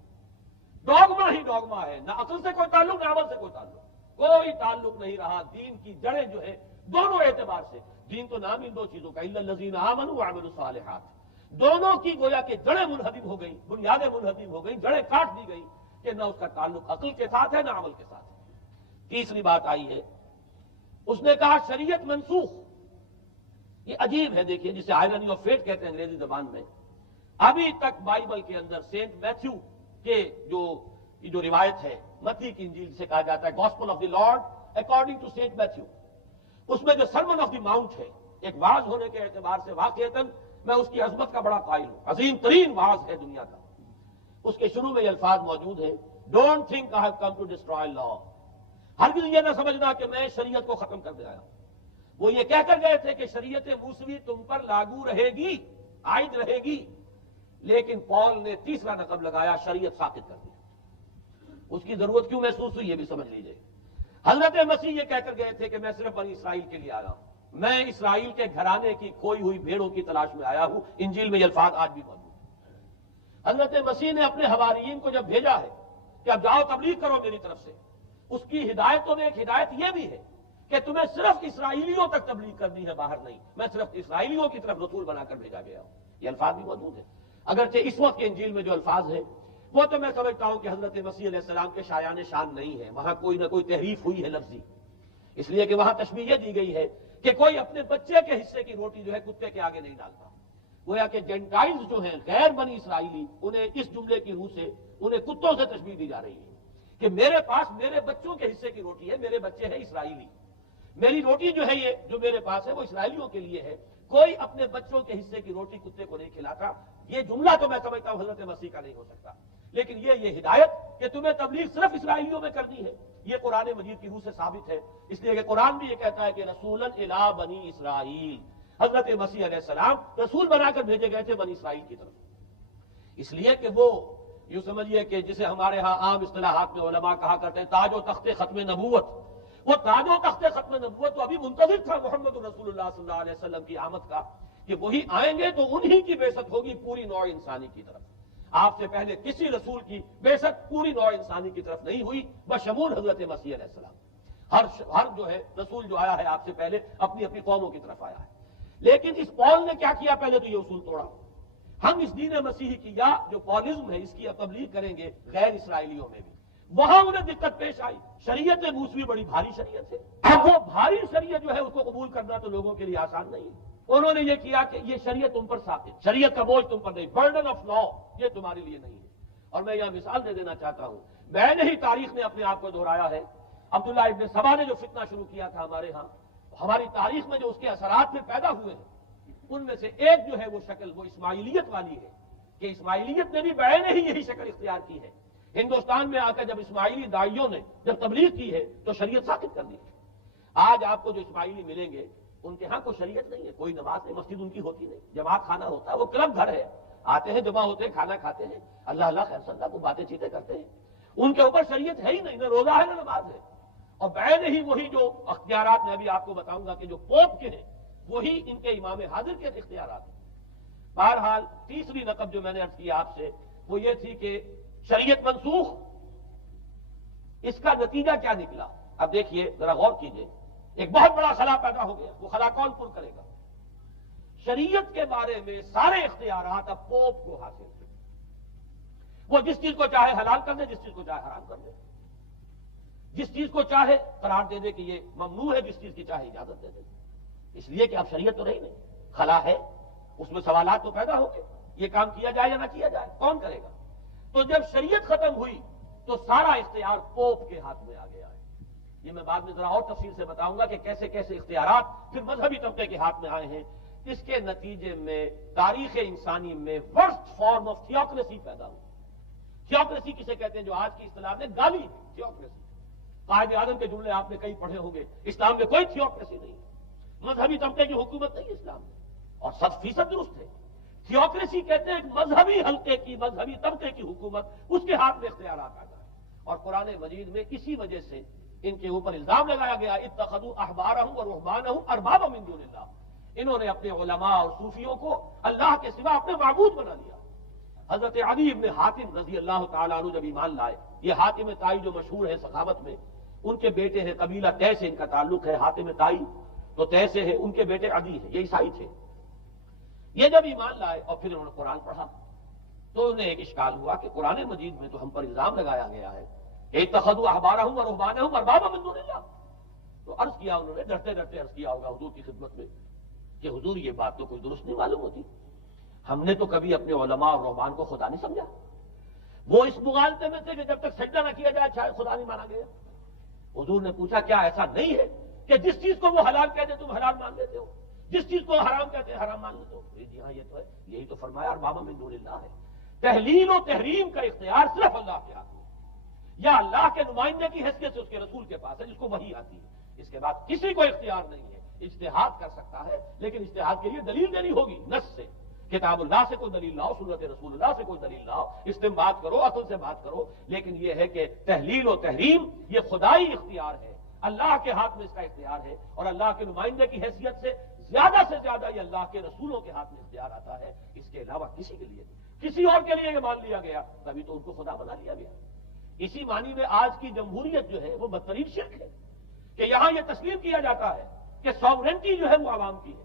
ڈوگما ہی ڈوگما ہے، نہ عقل سے کوئی تعلق نہ عمل سے کوئی تعلق، کوئی تعلق نہیں رہا۔ دین کی جڑیں جو ہے دونوں اعتبار سے، دین تو نام ان دو چیزوں کا، الا الذین آمنوا وعملوا الصالحات، دونوں کی گویا کہ جڑیں منہدم ہو گئی، بنیادیں منہدم ہو گئی، جڑیں کاٹ دی گئی کہ نہ اس کا تعلق عقل کے ساتھ ہے نہ عمل کے ساتھ ہے۔ تیسری بات آئی ہے، اس نے کہا شریعت منسوخ۔ یہ عجیب ہے، دیکھیے جسے آئرنی آف فیٹ کہتے ہیں انگریزی زبان میں۔ ابھی تک بائبل کے اندر سینٹ میتھیو کے جو روایت ہے، متی کی انجیل سے کہا جاتا ہے gospel of the Lord according to Saint Matthew, اس میں جو سرمن آف دی ماؤنٹ ہے، ایک واعظ ہونے کے اعتبار سے واقعتاً میں اس کی عظمت کا بڑا قائل ہوں، عظیم ترین واعظ ہے دنیا کا۔ اس کے شروع میں یہ الفاظ موجود ہیں، don't think I have come to destroy law, ہرگز یہ نہ سمجھنا کہ میں شریعت کو ختم کر دے آیا ہوں۔ وہ یہ کہہ کر گئے تھے کہ شریعت موسوی تم پر لاگو رہے گی، عائد رہے گی، لیکن پال نے تیسرا نقب لگایا، شریعت ساقط کر دی۔ اس کی ضرورت کیوں محسوس ہوئی یہ بھی سمجھ لیجئے۔ حضرت مسیح یہ کہہ کر گئے تھے کہ میں صرف بنی اسرائیل کے لیے آیا ہوں، میں اسرائیل کے گھرانے کی کھوئی ہوئی بھیڑوں کی تلاش میں آیا ہوں۔ انجیل میں یہ الفاظ آج بھی موجود ہیں۔ حضرت مسیح نے اپنے حواریین کو جب بھیجا ہے کہ اب جاؤ تبلیغ کرو میری طرف سے، اس کی ہدایتوں میں ایک ہدایت یہ بھی ہے کہ تمہیں صرف اسرائیلیوں تک تبلیغ کرنی ہے، باہر نہیں، میں صرف اسرائیلیوں کی طرف رسول بنا کر بھیجا گیا ہوں۔ یہ الفاظ بھی موجود ہیں، اگرچہ اس وقت کے انجیل میں جو الفاظ ہیں وہ تو میں سمجھتا ہوں کہ حضرت مسیح علیہ السلام کے شایان شان نہیں ہے، وہاں کوئی نہ کوئی تحریف ہوئی ہے لفظی، اس لیے کہ وہاں تشبیہ یہ دی گئی ہے کہ کوئی اپنے بچے کے حصے کی روٹی جو ہے کتے کے آگے نہیں ڈالتا۔ گویا کہ جینٹائلز جو ہیں غیر بنی اسرائیلی، انہیں اس جملے کی روح سے انہیں کتوں سے تشبیہ دی جا رہی ہے کہ میرے پاس میرے بچوں کے حصے کی روٹی ہے، میرے بچے ہیں اسرائیلی، میری روٹی جو ہے یہ جو میرے پاس ہے وہ اسرائیلیوں کے لیے ہے، کوئی اپنے بچوں کے حصے کی روٹی کتے کو نہیں کھلاتا. یہ جملہ تو میں سمجھتا ہوں حضرت مسیح کا نہیں ہو سکتا، لیکن یہ ہدایت کہ تمہیں تبلیغ صرف اسرائیلیوں میں کرنی ہے، یہ قرآن مجید کی روح سے ثابت ہے. اس لیے کہ قرآن بھی یہ کہتا ہے کہ رسولاً الی بنی اسرائیل، حضرت مسیح علیہ السلام رسول بنا کر بھیجے گئے تھے بنی اسرائیل کی طرف. اس لیے کہ وہ یوں سمجھیے کہ جسے ہمارے ہاں عام اصطلاحات میں علماء کہا کرتے ہیں تاج و تخت ختم نبوت، وہ تاج و تخت ختم نبوت تو ابھی منتظر تھا محمد رسول اللہ صلی اللہ علیہ وسلم کی آمد کا، کہ وہی آئیں گے تو انہی کی بعثت ہوگی پوری نوع انسانی کی طرف. آپ سے پہلے کسی رسول کی بعثت پوری نوع انسانی کی طرف نہیں ہوئی بشمول حضرت مسیح علیہ السلام. ہر جو ہے رسول جو آیا ہے آپ سے پہلے اپنی اپنی قوموں کی طرف آیا ہے. لیکن اس پول نے کیا کیا؟ پہلے تو یہ اصول توڑا. ہم اس دین مسیحی کی یا جو پولزم ہے اس کی تبلیغ کریں گے غیر اسرائیلیوں میں بھی. وہاں انہیں دقت پیش آئی. شریعت موسوی بڑی بھاری شریعت ہے، اب وہ بھاری شریعت جو ہے اس کو قبول کرنا تو لوگوں کے لیے آسان نہیں ہے. انہوں نے یہ کیا کہ یہ شریعت تم پر ثابت، شریعت کا بوجھ تم پر نہیں، برڈن آف لا یہ تمہارے لیے نہیں ہے. اور میں یہاں مثال دے دینا چاہتا ہوں، میں نے ہی تاریخ نے اپنے آپ کو دہرایا ہے. عبداللہ ابن سبا نے جو فتنہ شروع کیا تھا ہمارے ہاں، ہماری تاریخ میں جو اس کے اثرات میں پیدا ہوئے ہیں، ان میں سے ایک جو ہے وہ شکل وہ اسماعیلیت والی ہے کہ اسماعیلیت نے بھی بعین ہی یہی شکل اختیار کی ہے. ہندوستان میں آ کر جب اسماعیلی داعیوں نے جب تبلیغ کی ہے تو شریعت ثابت کر دی ہے. آج آپ کو جو اسماعیلی ملیں گے ان کے ہاں کوئی شریعت نہیں ہے، کوئی نماز نہیں، مسجد ان کی ہوتی نہیں، جماعت خانہ ہوتا ہے، وہ کلب گھر ہے، آتے ہیں جمع ہوتے ہیں کھانا کھاتے ہیں، اللہ اللہ خیر صلی اللہ کو باتیں چیتیں کرتے ہیں. ان کے اوپر شریعت ہے ہی نہیں، نہ روزہ ہے نہ نماز ہے. اور بعین ہی وہی جو اختیارات میں ابھی آپ کو بتاؤں گا کہ جو پوپ کے ہیں وہی ان کے امام حاضر کے اختیارات ہیں. بہرحال تیسری نقب جو میں نے عرض کیا آپ سے وہ یہ تھی کہ شریعت منسوخ، اس کا نتیجہ کیا نکلا؟ اب دیکھیے ذرا غور کیجئے، ایک بہت بڑا خلا پیدا ہو گیا. وہ خلا کون پر کرے گا؟ شریعت کے بارے میں سارے اختیارات اب پوپ کو حاصل ہیں. وہ جس چیز کو چاہے حلال کر دے، جس چیز کو چاہے حرام کر دے، جس چیز کو چاہے قرار دے دے کہ یہ ممنوع ہے، جس چیز کی چاہے اجازت دے دے. اس لیے کہ اب شریعت تو رہی نہیں، خلا ہے، اس میں سوالات تو پیدا ہو گئے، یہ کام کیا جائے یا نہ کیا جائے، کون کرے گا؟ تو جب شریعت ختم ہوئی تو سارا اختیار پوپ کے ہاتھ میں آ گیا ہے. یہ میں بعد میں ذرا اور تفصیل سے بتاؤں گا کہ کیسے کیسے اختیارات پھر مذہبی طبقے کے ہاتھ میں آئے ہیں. اس کے نتیجے میں تاریخ انسانی میں ورسٹ فارم آف تھیوکریسی پیدا ہوئی. تھیوکریسی کسے کہتے ہیں؟ جو آج کی اصطلاح میں گالی ہے، تھیوکریسی. قائد اعظم کے جملے آپ نے کئی پڑھے ہوں گے. اسلام میں کوئی تھیوکریسی نہیں ہے، مذہبی طبقے کی حکومت نہیں اسلام میں، اور 100% درست ہے. تھیوکریسی کہتے ہیں ایک مذہبی حلقے کی، مذہبی طبقے کی حکومت، اس کے ہاتھ میں اختیارات آ جائے. اور قرآن مجید میں اسی وجہ سے ان کے اوپر الزام لگایا گیا اتخذوا احبارهم ورهبانهم اربابا من دون اللہ. انہوں نے اپنے علماء اور صوفیوں کو اللہ کے سوا اپنے معبود بنا لیا. حضرت عدی ابن حاتم رضی اللہ تعالیٰ عنہ جب ایمان لائے، یہ حاتم طائی جو مشہور ہے سخاوت میں، ان کے بیٹے ہیں، قبیلہ طے سے ان کا تعلق ہے. حاتم طائی تو طے سے ہے، ان کے بیٹے عدی ہیں، یہ عیسائی تھے. یہ جب ایمان لائے اور پھر انہوں نے قرآن پڑھا تو انہیں ایک اشکال ہوا کہ قرآن مجید میں تو ہم پر الزام لگایا گیا ہے اتخذوا احبارهم ورهبانهم اربابا من دون اللہ. تو عرض کیا انہوں نے، ڈرتے ڈرتے عرض کیا ہوگا حضور کی خدمت میں کہ حضور یہ بات تو کوئی درست نہیں معلوم ہوتی، ہم نے تو کبھی اپنے علماء اور رحبان کو خدا نہیں سمجھا. وہ اس مغالطے میں تھے کہ جب تک سجدہ نہ کیا جائے شاید خدا نہیں مانا گیا. حضور نے پوچھا کیا ایسا نہیں ہے کہ جس چیز کو وہ حلال کہتے تم حلال مان لیتے ہو، جس چیز کو حرام کہتے ہیں حرام مان لیتے ہو؟ جی ہاں یہ تو ہے، یہی تو فرمایا اربابا من دون اللہ ہے. تحلیل و تحریم کا اختیار صرف اللہ کے ہاتھ میں، یا اللہ کے نمائندے کی حیثیت سے اس کے رسول کے پاس ہے جس کو وحی آتی ہے. اس کے بعد کسی کو اختیار نہیں ہے. اجتہاد کر سکتا ہے لیکن اجتہاد کے لیے دلیل دینی ہوگی، نص سے. کتاب اللہ سے کوئی دلیل لاؤ، سنت رسول اللہ سے کوئی دلیل لاؤ، استنباط کرو، عقل سے بات کرو. لیکن یہ ہے کہ تحلیل و تحریم یہ خدائی اختیار ہے، اللہ کے ہاتھ میں اس کا اختیار ہے. اور اللہ کے نمائندے کی حیثیت سے زیادہ یہ اللہ کے رسولوں کے ہاتھ میں اختیار آتا ہے. اس کے علاوہ کسی کے لیے کسی اور کے لیے یہ مان لیا گیا تبھی تو ان کو خدا بنا لیا گیا. اسی معنی میں آج کی جمہوریت جو ہے وہ بدترین شرک ہے کہ یہاں یہ تسلیم کیا جاتا ہے کہ ساورنٹی جو ہے وہ عوام کی ہے.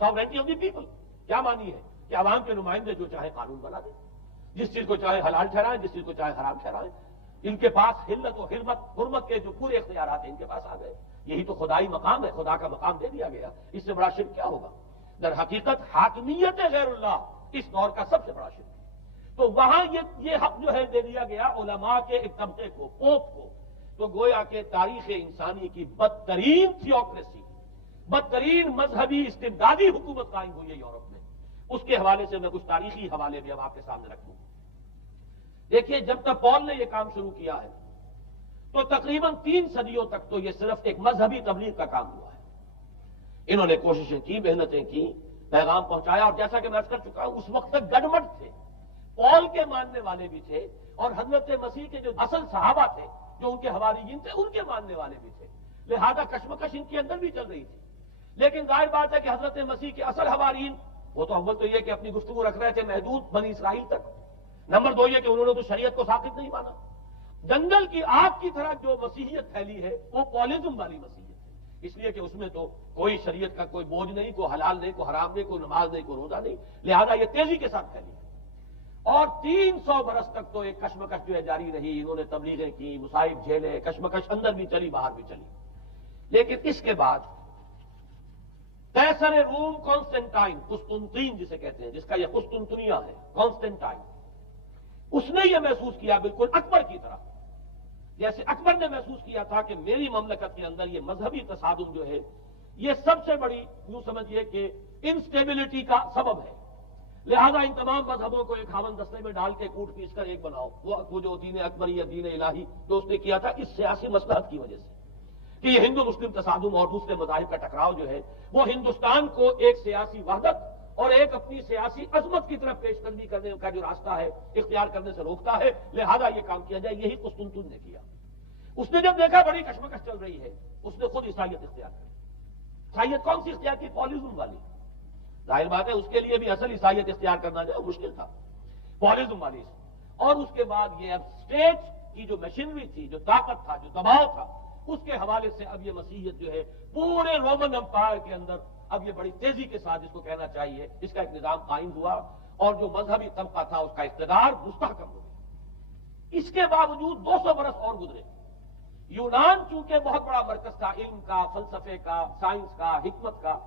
ساورنٹی آف دی پیپل کیا معنی ہے کہ عوام کے نمائندے جو چاہے قانون بنا دیں، جس چیز کو چاہے حلال ٹھہرائیں، جس چیز کو چاہے حرام ٹھہرائیں. ان کے پاس حلت و حرمت کے جو پورے اختیارات ہیں ان کے پاس آ گئے. یہی تو خدائی مقام ہے، خدا کا مقام دے دیا گیا. اس سے بڑا شرک کیا ہوگا؟ در حقیقت حاکمیت غیر اللہ اس دور کا سب سے بڑا شرک. تو وہاں یہ حق جو ہے دے دیا گیا علماء کے ایک طبقے کو، پوپ کو. تو گویا کہ تاریخ انسانی کی بدترین تھیوکریسی، بدترین مذہبی استبدادی حکومت قائم ہوئی ہے یورپ میں. اس کے حوالے سے میں کچھ تاریخی حوالے بھی اب آپ کے سامنے رکھوں. دیکھیے جب تک پال نے یہ کام شروع کیا ہے تو تقریباً 3 صدیوں تک تو یہ صرف ایک مذہبی تبلیغ کا کام ہوا ہے. انہوں نے کوششیں کی، محنتیں کی، پیغام پہنچایا، اور جیسا کہ میں عرض کر چکا ہوں اس وقت تک گڑمٹ تھے. پال کے ماننے والے بھی تھے اور حضرت مسیح کے جو اصل صحابہ تھے جو ان کے حواریین تھے ان کے ماننے والے بھی تھے. لہذا کشمکش ان کے اندر بھی چل رہی تھی. لیکن ظاہر بات ہے کہ حضرت مسیح کے اصل حواریین وہ تو اول تو یہ کہ اپنی گفتگو رکھ رہے تھے محدود بنی اسرائیل تک. نمبر 2 یہ کہ انہوں نے تو شریعت کو ثابت نہیں مانا. جنگل کی آگ کی طرح جو مسیحیت پھیلی ہے وہ پالزم والی مسیحیت ہے، اس لیے کہ اس میں تو کوئی شریعت کا کوئی بوجھ نہیں، کوئی حلال نہیں، کوئی حرام نہیں، کوئی نماز نہیں، کوئی روزہ نہیں. لہذا یہ تیزی کے ساتھ پھیلی ہے اور 300 برس تک تو ایک کشمکش جو ہے جاری رہی. انہوں نے تبلیغیں کی، مصائب جھیلے، کشمکش اندر بھی چلی باہر بھی چلی. لیکن اس کے بعد قیصر روم کانسٹنٹائن، قسطنطین جسے کہتے ہیں، جس کا یہ قسطنطنیہ ہے، کانسٹنٹائن، اس نے یہ محسوس کیا بالکل اکبر کی طرح، جیسے اکبر نے محسوس کیا تھا کہ میری مملکت کے اندر یہ مذہبی تصادم جو ہے یہ سب سے بڑی یوں سمجھیے کہ انسٹیبلٹی کا سبب ہے. لہذا ان تمام مذہبوں کو ایک ہاون دستے میں ڈال کے کوٹ پیس کر ایک بناؤ. وہ جو دین اکبری یا دین الہی جو اس نے کیا تھا اس سیاسی مصلحت کی وجہ سے کہ یہ ہندو مسلم تصادم اور دوسرے مذاہب کا ٹکراؤ جو ہے وہ ہندوستان کو ایک سیاسی وحدت اور ایک اپنی سیاسی عظمت کی طرف پیش قدمی کرنے کا جو راستہ ہے اختیار کرنے سے روکتا ہے. لہذا یہ کام کیا جائے. یہی قسطنطین نے کیا. اس نے جب دیکھا بڑی کشمکش چل رہی ہے اس نے خود عیسائیت اختیار کی. عیسائیت کون سی اختیار کی؟ پالزم والی. ظاہر بات ہے اس کے لیے بھی اصل عیسائیت اختیار کرنا جو مشکل تھا، پالزم والی. اور اس کے بعد یہ اب اسٹیٹ کی جو مشینری تھی، جو طاقت تھا، جو دباؤ تھا، اس کے حوالے سے اب یہ مسیحیت جو ہے پورے رومن امپائر کے اندر اب یہ بڑی تیزی کے ساتھ جس کو کہنا چاہیے اس کا ایک نظام قائم ہوا اور جو مذہبی طبقہ تھا اس کا اقتدار مستحکم ہو گیا. اس کے باوجود 200 برس اور گزرے. یونان چونکہ بہت بڑا مرکز تھا علم کا، فلسفے کا، سائنس کا، حکمت کا.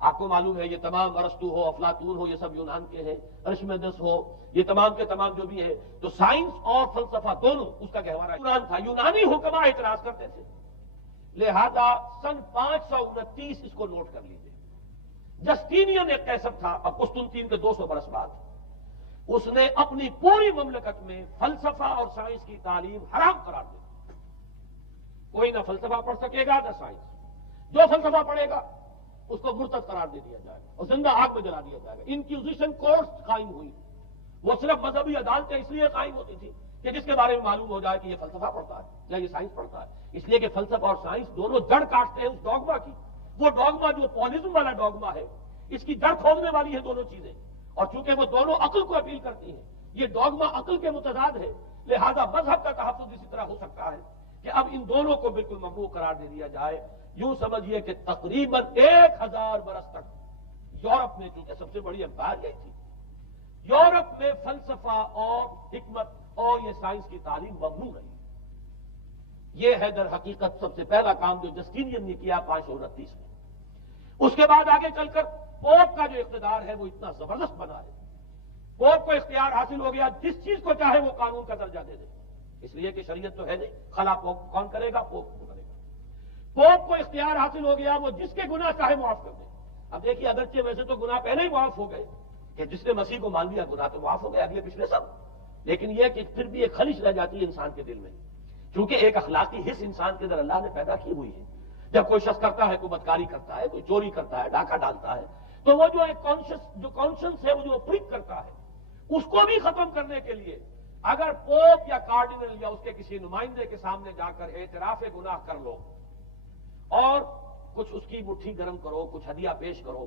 آپ کو معلوم ہے یہ تمام ارسطو ہو، افلاطون ہو، یہ سب یونان کے ہیں، ارشمیدس ہو، یہ تمام کے تمام جو بھی ہے تو سائنس اور فلسفہ دونوں اس کا گہوارہ یونان تھا. یونانی حکما اعتراض کرتے تھے. لہذا سن 529 اس کو نوٹ کر لیجیے. جسٹینین ایک قیصر تھا اب قسطنطین کے 200 برس بعد. اس نے اپنی پوری مملکت میں فلسفہ اور سائنس کی تعلیم حرام قرار دی. کوئی نہ فلسفہ پڑھ سکے گا نہ سائنس. جو فلسفہ پڑھے گا اس کو مرتد قرار دے دیا جائے گا اور زندہ آگ میں جلا دیا جائے گا. انکوزیشن کورٹس قائم ہوئی. وہ صرف مذہبی عدالتیں اس لیے قائم ہوتی تھی کہ جس کے بارے میں معلوم ہو جائے کہ یہ فلسفہ پڑھتا ہے یا یہ سائنس پڑھتا ہے. اس لیے کہ فلسفہ اور سائنس دونوں جڑ کاٹتے ہیں اس ڈوگما کی. وہ ڈوگما جو پالزم والا ڈوگما ہے اس کی جڑ کھولنے والی ہے دونوں چیزیں. اور چونکہ وہ دونوں عقل کو اپیل کرتی ہیں، یہ ڈوگما عقل کے متضاد ہے. لہذا مذہب کا تحفظ اسی طرح ہو سکتا ہے کہ اب ان دونوں کو بالکل ممنوع قرار دے دیا جائے. یوں سمجھیے کہ تقریباً 1000 برس تک یورپ میں، چونکہ سب سے بڑی امپائر یہی تھی، یورپ میں فلسفہ اور حکمت اور یہ سائنس کی تعلیم ممنوع رہی. یہ ہے در حقیقت سب سے پہلا کام جو جسٹینین نے کیا 529 میں. اس کے بعد آگے چل کر پوپ کا جو اقتدار ہے وہ اتنا زبردست بنا ہے. پوپ کو اختیار حاصل ہو گیا جس چیز کو چاہے وہ قانون کا درجہ دے دے. اس لیے کہ شریعت تو ہے نہیں، خلا پوپ کون کرے گا؟ پوپ کو کرے گا. پوپ کو اختیار حاصل ہو گیا وہ جس کے گناہ چاہے معاف کر دے. اب دیکھیے اگرچہ ویسے تو گناہ پہلے ہی معاف ہو گئے کہ جس نے مسیح کو مان لیا گناہ تو معاف ہو گئے اگلے پچھلے سب، لیکن یہ کہ پھر بھی ایک خلش رہ جاتی ہے انسان کے دل میں، چونکہ ایک اخلاقی حص انسان کے اندر اللہ نے پیدا کی ہوئی ہے. جب کوئی شخص کرتا ہے، کوئی بدکاری کرتا ہے، کوئی چوری کرتا ہے، ڈاکہ ڈالتا ہے، تو وہ جو ایک کانشنس ہے وہ جو پرک کرتا ہے اس کو بھی ختم کرنے کے لیے اگر پوپ یا کارڈینل یا اس کے کسی نمائندے کے سامنے جا کر اعتراف گناہ کر لو اور کچھ اس کی مٹھی گرم کرو، کچھ ہدیہ پیش کرو،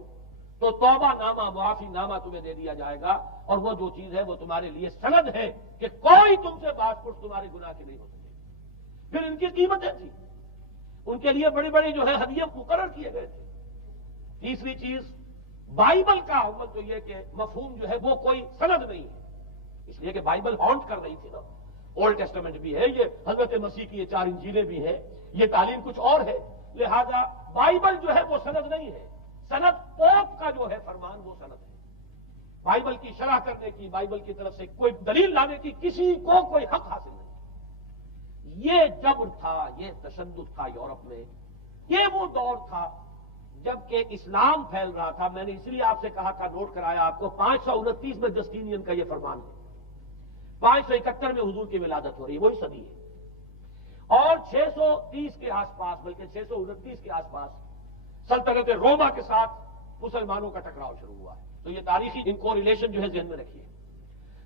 تو توبہ نامہ، معافی نامہ تمہیں دے دیا جائے گا اور وہ جو چیز ہے وہ تمہارے لیے سند ہے کہ کوئی تم سے باز پرس تمہارے گناہ کی نہیں ہو سکے. پھر ان کی قیمتیں تھیں، ان کے لیے بڑی بڑی جو ہے ہدیے مقرر کیے گئے تھے. تیسری چیز بائبل کا اول تو یہ کہ مفہوم جو ہے وہ کوئی سند نہیں ہے، اس لیے کہ بائبل ہانٹ کر رہی تھی نا. اولڈ ٹیسٹمنٹ بھی ہے، یہ حضرت مسیح کی یہ 4 انجیلیں بھی ہیں، یہ تعلیم کچھ اور ہے. لہذا بائبل جو ہے وہ سند نہیں ہے. سند پوپ کا جو ہے فرمان وہ سند ہے. بائبل کی شرح کرنے کی، بائبل کی طرف سے کوئی دلیل لانے کی کسی کو کوئی حق حاصل نہیں. یہ جبر تھا، یہ تشدد تھا یورپ میں. یہ وہ دور تھا جبکہ اسلام پھیل رہا تھا، میں نے اس لیے آپ سے کہا تھا، نوٹ کرایا آپ کو، 529 میں جسٹینین کا یہ فرمان ہے، 571 میں حضور کی ولادت ہو رہی ہے، وہی صدی ہے، اور 630 کے آس پاس، بلکہ 629 کے آس پاس سلطنت روما کے ساتھ مسلمانوں کا ٹکراؤ شروع ہوا ہے۔ تو یہ تاریخی ان کو ریلیشن جو ہے ذہن میں رکھیے۔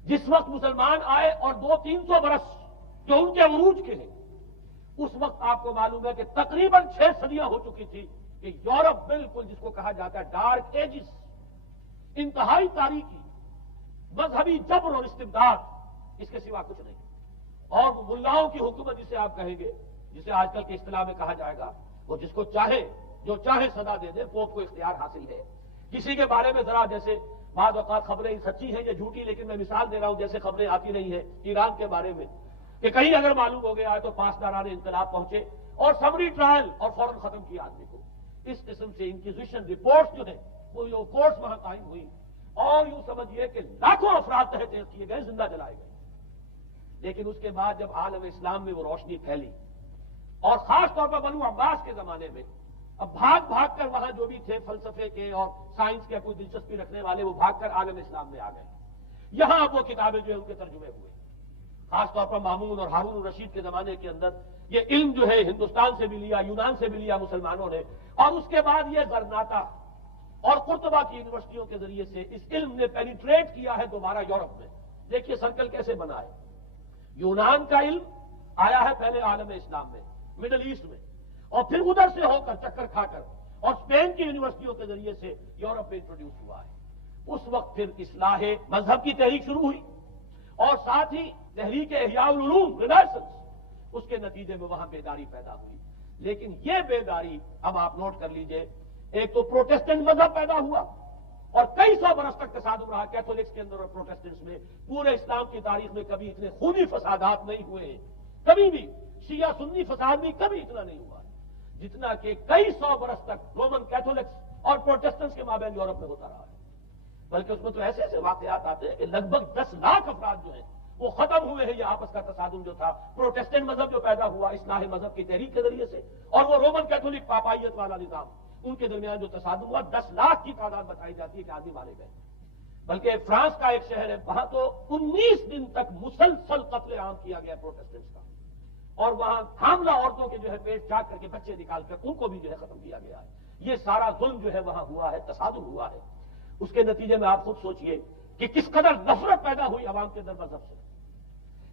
جس وقت مسلمان آئے اور 200-300 برس جو ان کے عروج کے ہیں، اس وقت آپ کو معلوم ہے کہ تقریباً 6 صدیاں ہو چکی تھی کہ یورپ بالکل جس کو کہا جاتا ہے ڈارک ایجز، انتہائی تاریخی، مذہبی جبر اور استبداد، اس کے سوا کچھ نہیں، اور ملاؤں کی حکومت جسے آپ کہیں گے، جسے آج کل کے اصطلاح میں کہا جائے گا، وہ جس کو چاہے جو چاہے سزا دے دے، پوپ کو اختیار حاصل ہے۔ کسی کے بارے میں ذرا جیسے بعض اوقات خبریں سچی ہیں یا جھوٹی، لیکن میں مثال دے رہا ہوں، جیسے خبریں آتی نہیں ہیں ایران کے بارے میں کہ کہیں اگر معلوم ہو گیا ہے تو پاسداران انقلاب پہنچے اور سمری ٹرائل اور فوراً ختم کیا آدمی کو۔ اس قسم سے انکوزیشن رپورٹس جو ہیں وہ جو کورٹس وہاں قائم ہوئی، اور یوں سمجھیے کہ لاکھوں افراد تحت کیے گئے، زندہ جلائے گئے۔ لیکن اس کے بعد جب عالم اسلام میں وہ روشنی پھیلی، اور خاص طور پر بنو عباس کے زمانے میں، اب بھاگ بھاگ کر وہاں جو بھی تھے فلسفے کے اور سائنس کے کوئی دلچسپی رکھنے والے، وہ بھاگ کر عالم اسلام میں آ گئے۔ یہاں اب وہ کتابیں جو ہے ان کے ترجمے ہوئے، خاص طور پر مامون اور ہارون الرشید کے زمانے کے اندر یہ علم جو ہے ہندوستان سے بھی لیا، یونان سے بھی لیا مسلمانوں نے، اور اس کے بعد یہ غرناطہ اور قرطبہ کی یونیورسٹیوں کے ذریعے سے اس علم نے پینیٹریٹ کیا ہے دوبارہ یورپ میں۔ دیکھیے سرکل کیسے بنا ہے، یونان کا علم آیا ہے پہلے عالم اسلام میں، مڈل ایسٹ میں، اور پھر ادھر سے ہو کر چکر کھا کر اور اسپین کی یونیورسٹیوں کے ذریعے سے یورپ میں انٹروڈیوس ہوا ہے۔ اس وقت پھر اصلاح مذہب کی تحریک شروع ہوئی، اور ساتھ ہی تحریک احیاء العلوم رینیسنس، اس کے نتیجے میں وہاں بیداری پیدا ہوئی۔ لیکن یہ بیداری اب آپ نوٹ کر لیجئے، ایک تو پروٹیسٹنٹ مذہب پیدا ہوا، اور کئی سو برس تک تصادم رہا کیتھولکس کے اندر اور پروٹیسٹنٹس میں۔ پورے اسلام کی تاریخ میں کبھی اتنے خونی فسادات نہیں ہوئے ہیں، کبھی بھی شیعہ سنی فساد بھی کبھی اتنا نہیں ہوا جتنا کہ کئی سو برس تک رومن کیتھولکس اور پروٹیسٹنٹس کے مابین یورپ میں ہوتا رہا ہے۔ بلکہ اس میں تو ایسے ایسے واقعات آتے ہیں کہ لگ بھگ 10 لاکھ افراد جو ہیں وہ ختم ہوئے ہیں۔ یہ آپس کا تصادم جو تھا، پروٹیسٹنٹ مذہب جو پیدا ہوا اصلاح مذہب کی تحریک کے ذریعے سے، اور وہ رومن کیتھولک پاپائیت والا نظام، ان کے درمیان جو تصادم ہوا، 10 لاکھ کی تعداد بتائی جاتی ہے کہ آدمی مارے گئے۔ بلکہ فرانس کا ایک شہر ہے، وہاں تو 19 دن تک مسلسل قتل عام کیا گیا پروٹیسٹنٹس کا، اور وہاں حاملہ عورتوں کے جو ہے پیٹ چاک کر کے بچے نکال کر ان کو بھی جو ہے ختم کیا گیا ہے۔ یہ سارا ظلم جو ہے وہاں ہوا ہے، تصادم ہوا ہے۔ اس کے نتیجے میں آپ خود سوچئے کہ کس قدر نفرت پیدا ہوئی عوام کے اندر مذہب سے۔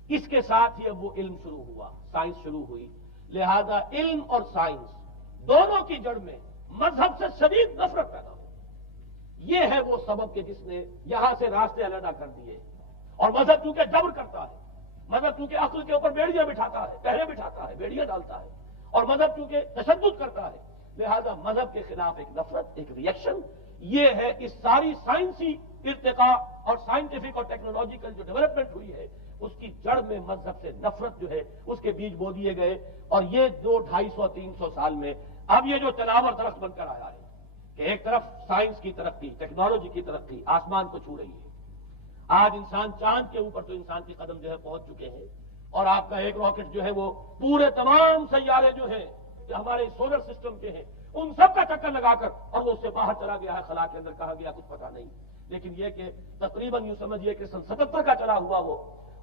اس کے ساتھ ہی اب وہ علم شروع ہوا، سائنس شروع ہوئی، لہذا علم اور سائنس دونوں کی جڑ میں مذہب سے شدید نفرت پیدا ہوئی۔ یہ ہے وہ سبب کہ جس نے یہاں سے راستے علیحدہ کر دیے، اور مذہب چونکہ جبر کرتا ہے، مذہب چونکہ عقل کے اوپر بیڑیاں بٹھاتا ہے، پہرے بٹھاتا ہے، بیڑیاں ڈالتا ہے، اور مذہب چونکہ تشدد کرتا ہے، لہذا مذہب کے خلاف ایک نفرت، ایک ریئیکشن، یہ ہے اس ساری سائنسی ارتقاء اور سائنٹیفک اور ٹیکنالوجیکل جو ڈیولپمنٹ ہوئی ہے، اس کی جڑ میں مذہب سے نفرت جو ہے اس کے بیج بو دیے گئے۔ اور یہ 200-250-300 سال میں اب یہ جو تناور درخت بن کر آیا ہے کہ ایک طرف سائنس کی ترقی، ٹیکنالوجی کی ترقی آسمان کو چھو رہی ہے، آج انسان چاند کے اوپر تو انسان کے قدم جو ہے پہنچ چکے ہیں، اور آپ کا ایک راکٹ جو ہے وہ پورے تمام سیارے جو ہیں جو ہمارے سولر سسٹم کے ہیں ان سب کا چکر لگا کر اور وہ اس سے باہر چلا گیا ہے، خلا کے اندر کہاں گیا کچھ پتا نہیں۔ لیکن یہ کہ تقریباً یوں سمجھیے کہ 77 کا چلا ہوا وہ،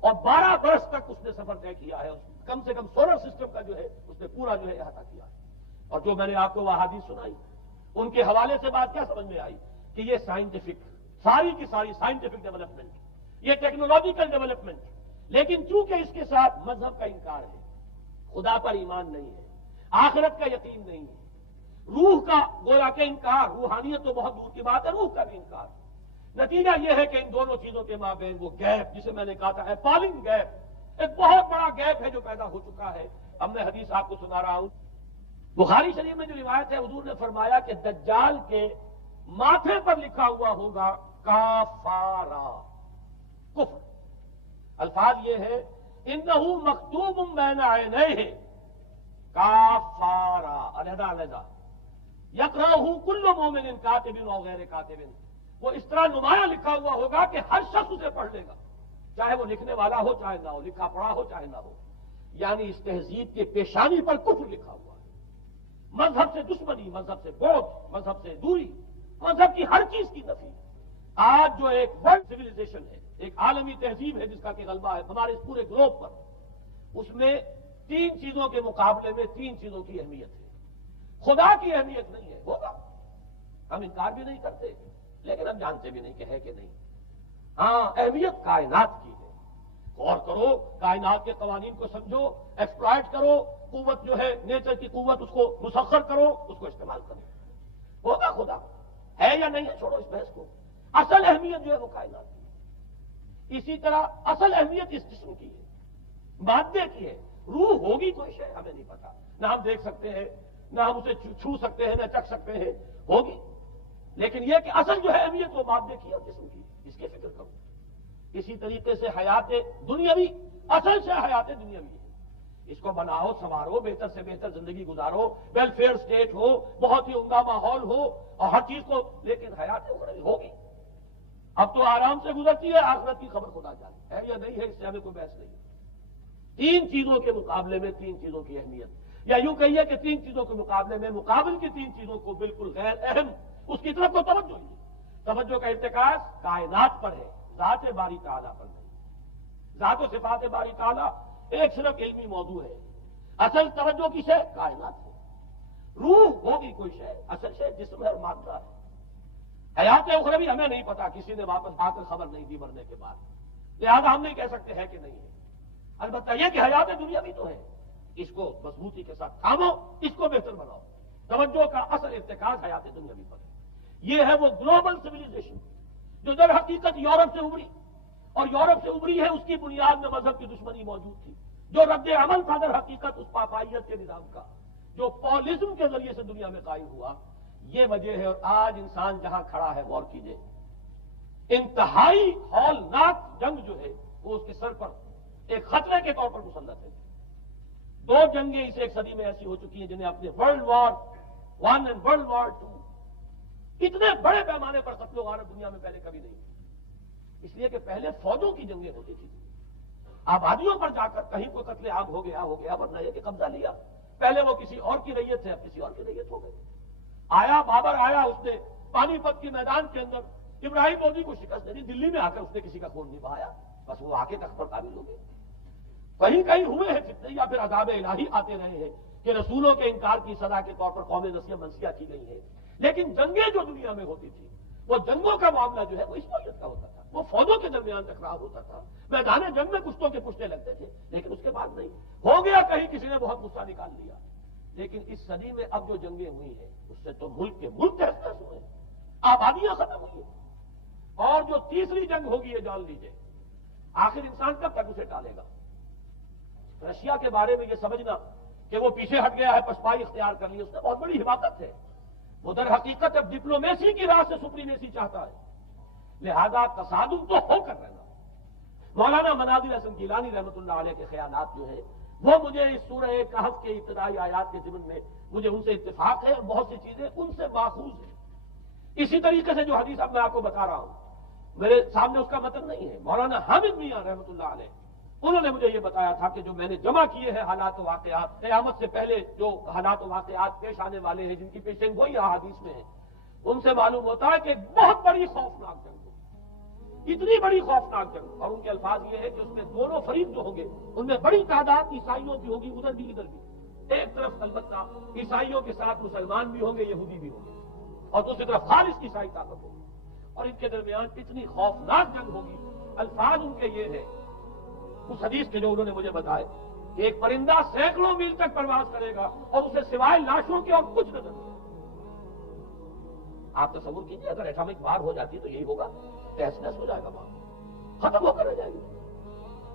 اور 12 برس تک اس نے سفر طے کیا ہے، کم سے کم سولر سسٹم کا جو ہے اس نے پورا جو ہے احاطہ کیا ہے۔ اور جو میں نے آپ کو وہ احادیث سنائی، ان کے حوالے سے بات کیا سمجھ میں آئی کہ یہ سائنٹیفک، ساری کی ساری سائنٹیفک ڈیولپمنٹ، یہ ٹیکنالوجیکل ڈیولپمنٹ، لیکن چونکہ اس کے ساتھ مذہب کا انکار ہے، خدا پر ایمان نہیں ہے، آخرت کا یقین نہیں ہے، روح کا گویا کہ انکار، روحانیت تو بہت دور کی بات ہے، روح کا بھی انکار، نتیجہ یہ ہے کہ ان دونوں چیزوں کے مابین وہ گیپ، جسے میں نے کہا تھا ایپالنگ گیپ، ایک بہت بڑا گیپ ہے جو پیدا ہو چکا ہے۔ اب میں حدیث آپ کو سنا رہا ہوں، بخاری شریف میں جو روایت ہے، حضور نے فرمایا کہ دجال کے ماتھے پر لکھا ہوا ہوگا کافارا، کفر۔ الفاظ یہ ہے انہو مکتوب بین عینیہ کافارا، علیحدہ علیحدہ، یقرأہ کل مومن کاتب و غیر کاتب، وہ اس طرح نمایاں لکھا ہوا ہوگا کہ ہر شخص اسے پڑھ لے گا، چاہے وہ لکھنے والا ہو چاہے نہ ہو، لکھا پڑھا ہو چاہے نہ ہو، یعنی اس تہذیب کی پیشانی پر کفر لکھا ہوا ہے۔ مذہب سے دشمنی، مذہب سے بوجھ، مذہب سے دوری، مذہب کی ہر چیز کی نفی۔ آج جو ایک ورلڈ سویلائزیشن ہے، ایک عالمی تہذیب ہے جس کا کہ غلبہ ہے ہمارے اس پورے گلوب پر، اس میں تین چیزوں کے مقابلے میں تین چیزوں کی اہمیت ہے۔ خدا کی اہمیت نہیں ہے، ہوگا، ہم انکار بھی نہیں کرتے، لیکن ہم جانتے بھی نہیں کہ ہے کہ نہیں۔ ہاں، اہمیت کائنات کی ہے، غور کرو، کائنات کے قوانین کو سمجھو، ایکسپلائٹ کرو، قوت جو ہے نیچر کی قوت اس کو مسخر کرو، اس کو استعمال کرو۔ ہوگا خدا ہے یا نہیں ہے، چھوڑو اس بحث کو۔ اصل اہمیت جو ہے وہ کائنات کی ہے۔ اسی طرح اصل اہمیت اس جسم کی ہے، مادے کی ہے۔ روح ہوگی کوئی شے ہمیں نہیں پتا، نہ ہم دیکھ سکتے ہیں، نہ ہم اسے چھو سکتے ہیں، نہ چکھ سکتے ہیں، ہوگی، لیکن یہ کہ اصل جو ہے اہمیت وہ مادے کی اور جسم کی، اس کی فکر کرو۔ اسی طریقے سے حیات دنیاوی، اصل سے حیات دنیاوی ہے، اس کو بناؤ، سنوارو، بہتر سے بہتر زندگی گزارو، ویلفیئر اسٹیٹ ہو، بہت ہی عمدہ ماحول ہو اور ہر چیز کو، لیکن حیات اخروی ہوگی، اب تو آرام سے گزرتی ہے، آخرت کی خبر خدا جانے ہے یا نہیں ہے، اس سے ہمیں کوئی بحث نہیں ہے۔ تین چیزوں کے مقابلے میں تین چیزوں کی اہمیت، یا یوں کہیے کہ تین چیزوں کے مقابلے میں مقابل کی تین چیزوں کو بالکل غیر اہم، اس کی طرف کو توجہ نہیں، توجہ کا ارتکاز کائنات پر ہے، ذات باری تعالیٰ پر نہیں۔ ذات و صفات باری تعالیٰ ایک صرف علمی موضوع ہے، اصل توجہ کی شے کائنات ہے۔ روح ہوگی کوئی شے، اصل شے جسم ہے اور مادہ ہے۔ حیات اخروی ہمیں نہیں پتا، کسی نے واپس آ کر خبر نہیں دی مرنے کے بعد، لہذا ہم نہیں کہہ سکتے ہے کہ نہیں ہے۔ البتہ یہ کہ حیات دنیا بھی تو ہے، اس کو مضبوطی کے ساتھ تھامو، اس کو بہتر بناؤ۔ توجہ کا اصل ارتکاز حیات دنیا بھی پر ہے۔ یہ ہے وہ گلوبل سویلائزیشن جو در حقیقت یورپ سے ابھری، اور یورپ سے ابھری ہے، اس کی بنیاد میں مذہب کی دشمنی موجود تھی۔ جو رد عمل تھا در حقیقت اس پاپائیت کے نظام کا، جو پولزم کے ذریعے سے دنیا میں قائم ہوا، یہ وجہ ہے۔ اور آج انسان جہاں کھڑا ہے، غور کیجئے، انتہائی ہولناک جنگ جو ہے وہ اس کے سر پر ایک خطرے کے طور پر مسلط ہے۔ دو جنگیں اس ایک صدی میں ایسی ہو چکی ہیں جنہیں اپنے ورلڈ وار 1 اور ورلڈ وار 2 اتنے بڑے پیمانے پر قتل و غارت دنیا میں پہلے کبھی نہیں تھی، اس لیے کہ پہلے فوجوں کی جنگیں ہوتی تھی، آبادیوں پر جا کر کہیں کوئی قتل عام ہو گیا، ورنہ یہ کہ قبضہ لیا، پہلے وہ کسی اور کی ریت ہے، اب کسی اور کی ریت ہو گئی۔ آیا بابر آیا، اس نے پانی پت کے میدان کے اندر ابراہیم لودھی کو شکست دے دی، دلی میں آ کر اس نے کسی کا خون نہیں بہایا، بس وہ آ کے تخت پر قابل ہو گئے۔ کہیں کہیں ہوئے ہیں فتنے یا پھر عذاب الہی آتے رہے ہیں کہ رسولوں کے انکار کی سزا کے طور پر قومیں نسیہ منسیہ کی گئی ہیں، لیکن جنگیں جو دنیا میں ہوتی تھی، وہ جنگوں کا معاملہ جو ہے وہ اس نوعیت کا ہوتا تھا، وہ فوجوں کے درمیان ٹکراؤ ہوتا تھا، میدان جنگ میں کشتوں کے پشتے لگتے تھے، لیکن اس کے بعد نہیں ہو گیا، کہیں کسی نے بہت غصہ نکال لیا۔ لیکن اس صدی میں اب جو جنگیں ہوئی ہیں اس سے تو ملک کے ملک تحس نحس ہوئے، آبادیاں ختم ہوئی ہیں، اور جو تیسری جنگ ہوگی یہ جان لیجیے، آخر انسان کب تک اسے ٹالے گا؟ رشیا کے بارے میں یہ سمجھنا کہ وہ پیچھے ہٹ گیا ہے، پشپائی اختیار کر لی، اس نے بہت بڑی حماقت ہے۔ وہ در حقیقت اب ڈپلومیسی کی راہ سے سپریمیسی چاہتا ہے، لہذا تصادم تو ہو کر رہنا۔ مولانا مناظر حسن گیلانی رحمۃ اللہ علیہ کے خیالات جو ہے وہ مجھے اس سورہ کہف کے ابتدائی آیات کے ضمن میں مجھے ان سے اتفاق ہے، اور بہت سی چیزیں ان سے ماخوذ ہیں۔ اسی طریقے سے جو حدیث اب میں آپ کو بتا رہا ہوں، میرے سامنے اس کا متن نہیں ہے، مولانا حامد میاں رحمۃ اللہ علیہ انہوں نے مجھے یہ بتایا تھا کہ جو میں نے جمع کیے ہیں حالات و واقعات، قیامت سے پہلے جو حالات و واقعات پیش آنے والے ہیں، جن کی پیشین گوئی احادیث میں ہے، ان سے معلوم ہوتا ہے کہ بہت بڑی خوفناک جنگ ہوگی، اتنی بڑی خوفناک جنگ، اور ان کے الفاظ یہ ہے کہ اس میں دونوں فریق جو ہوں گے ان میں بڑی تعداد عیسائیوں کی ہوگی، ادھر بھی ادھر بھی، ایک طرف البتہ عیسائیوں کے ساتھ مسلمان بھی ہوں گے، یہودی بھی ہوں گے، اور دوسری طرف خالص عیسائی طاقت ہوگی، اور ان کے درمیان اتنی خوفناک جنگ ہوگی۔ الفاظ ان کے یہ ہے اس حدیث کے جو انہوں نے مجھے بتائے کہ ایک پرندہ سینکڑوں میل تک پرواز کرے گا اور اسے سوائے لاشوں کے اور کچھ نظر نہیں۔ آپ تصور کیجیے اگر ایٹامک وار ہو جاتی تو یہی ہوگا، تہس نہس ہو جائے گا، وہاں ختم ہو کر رہ جائے گی۔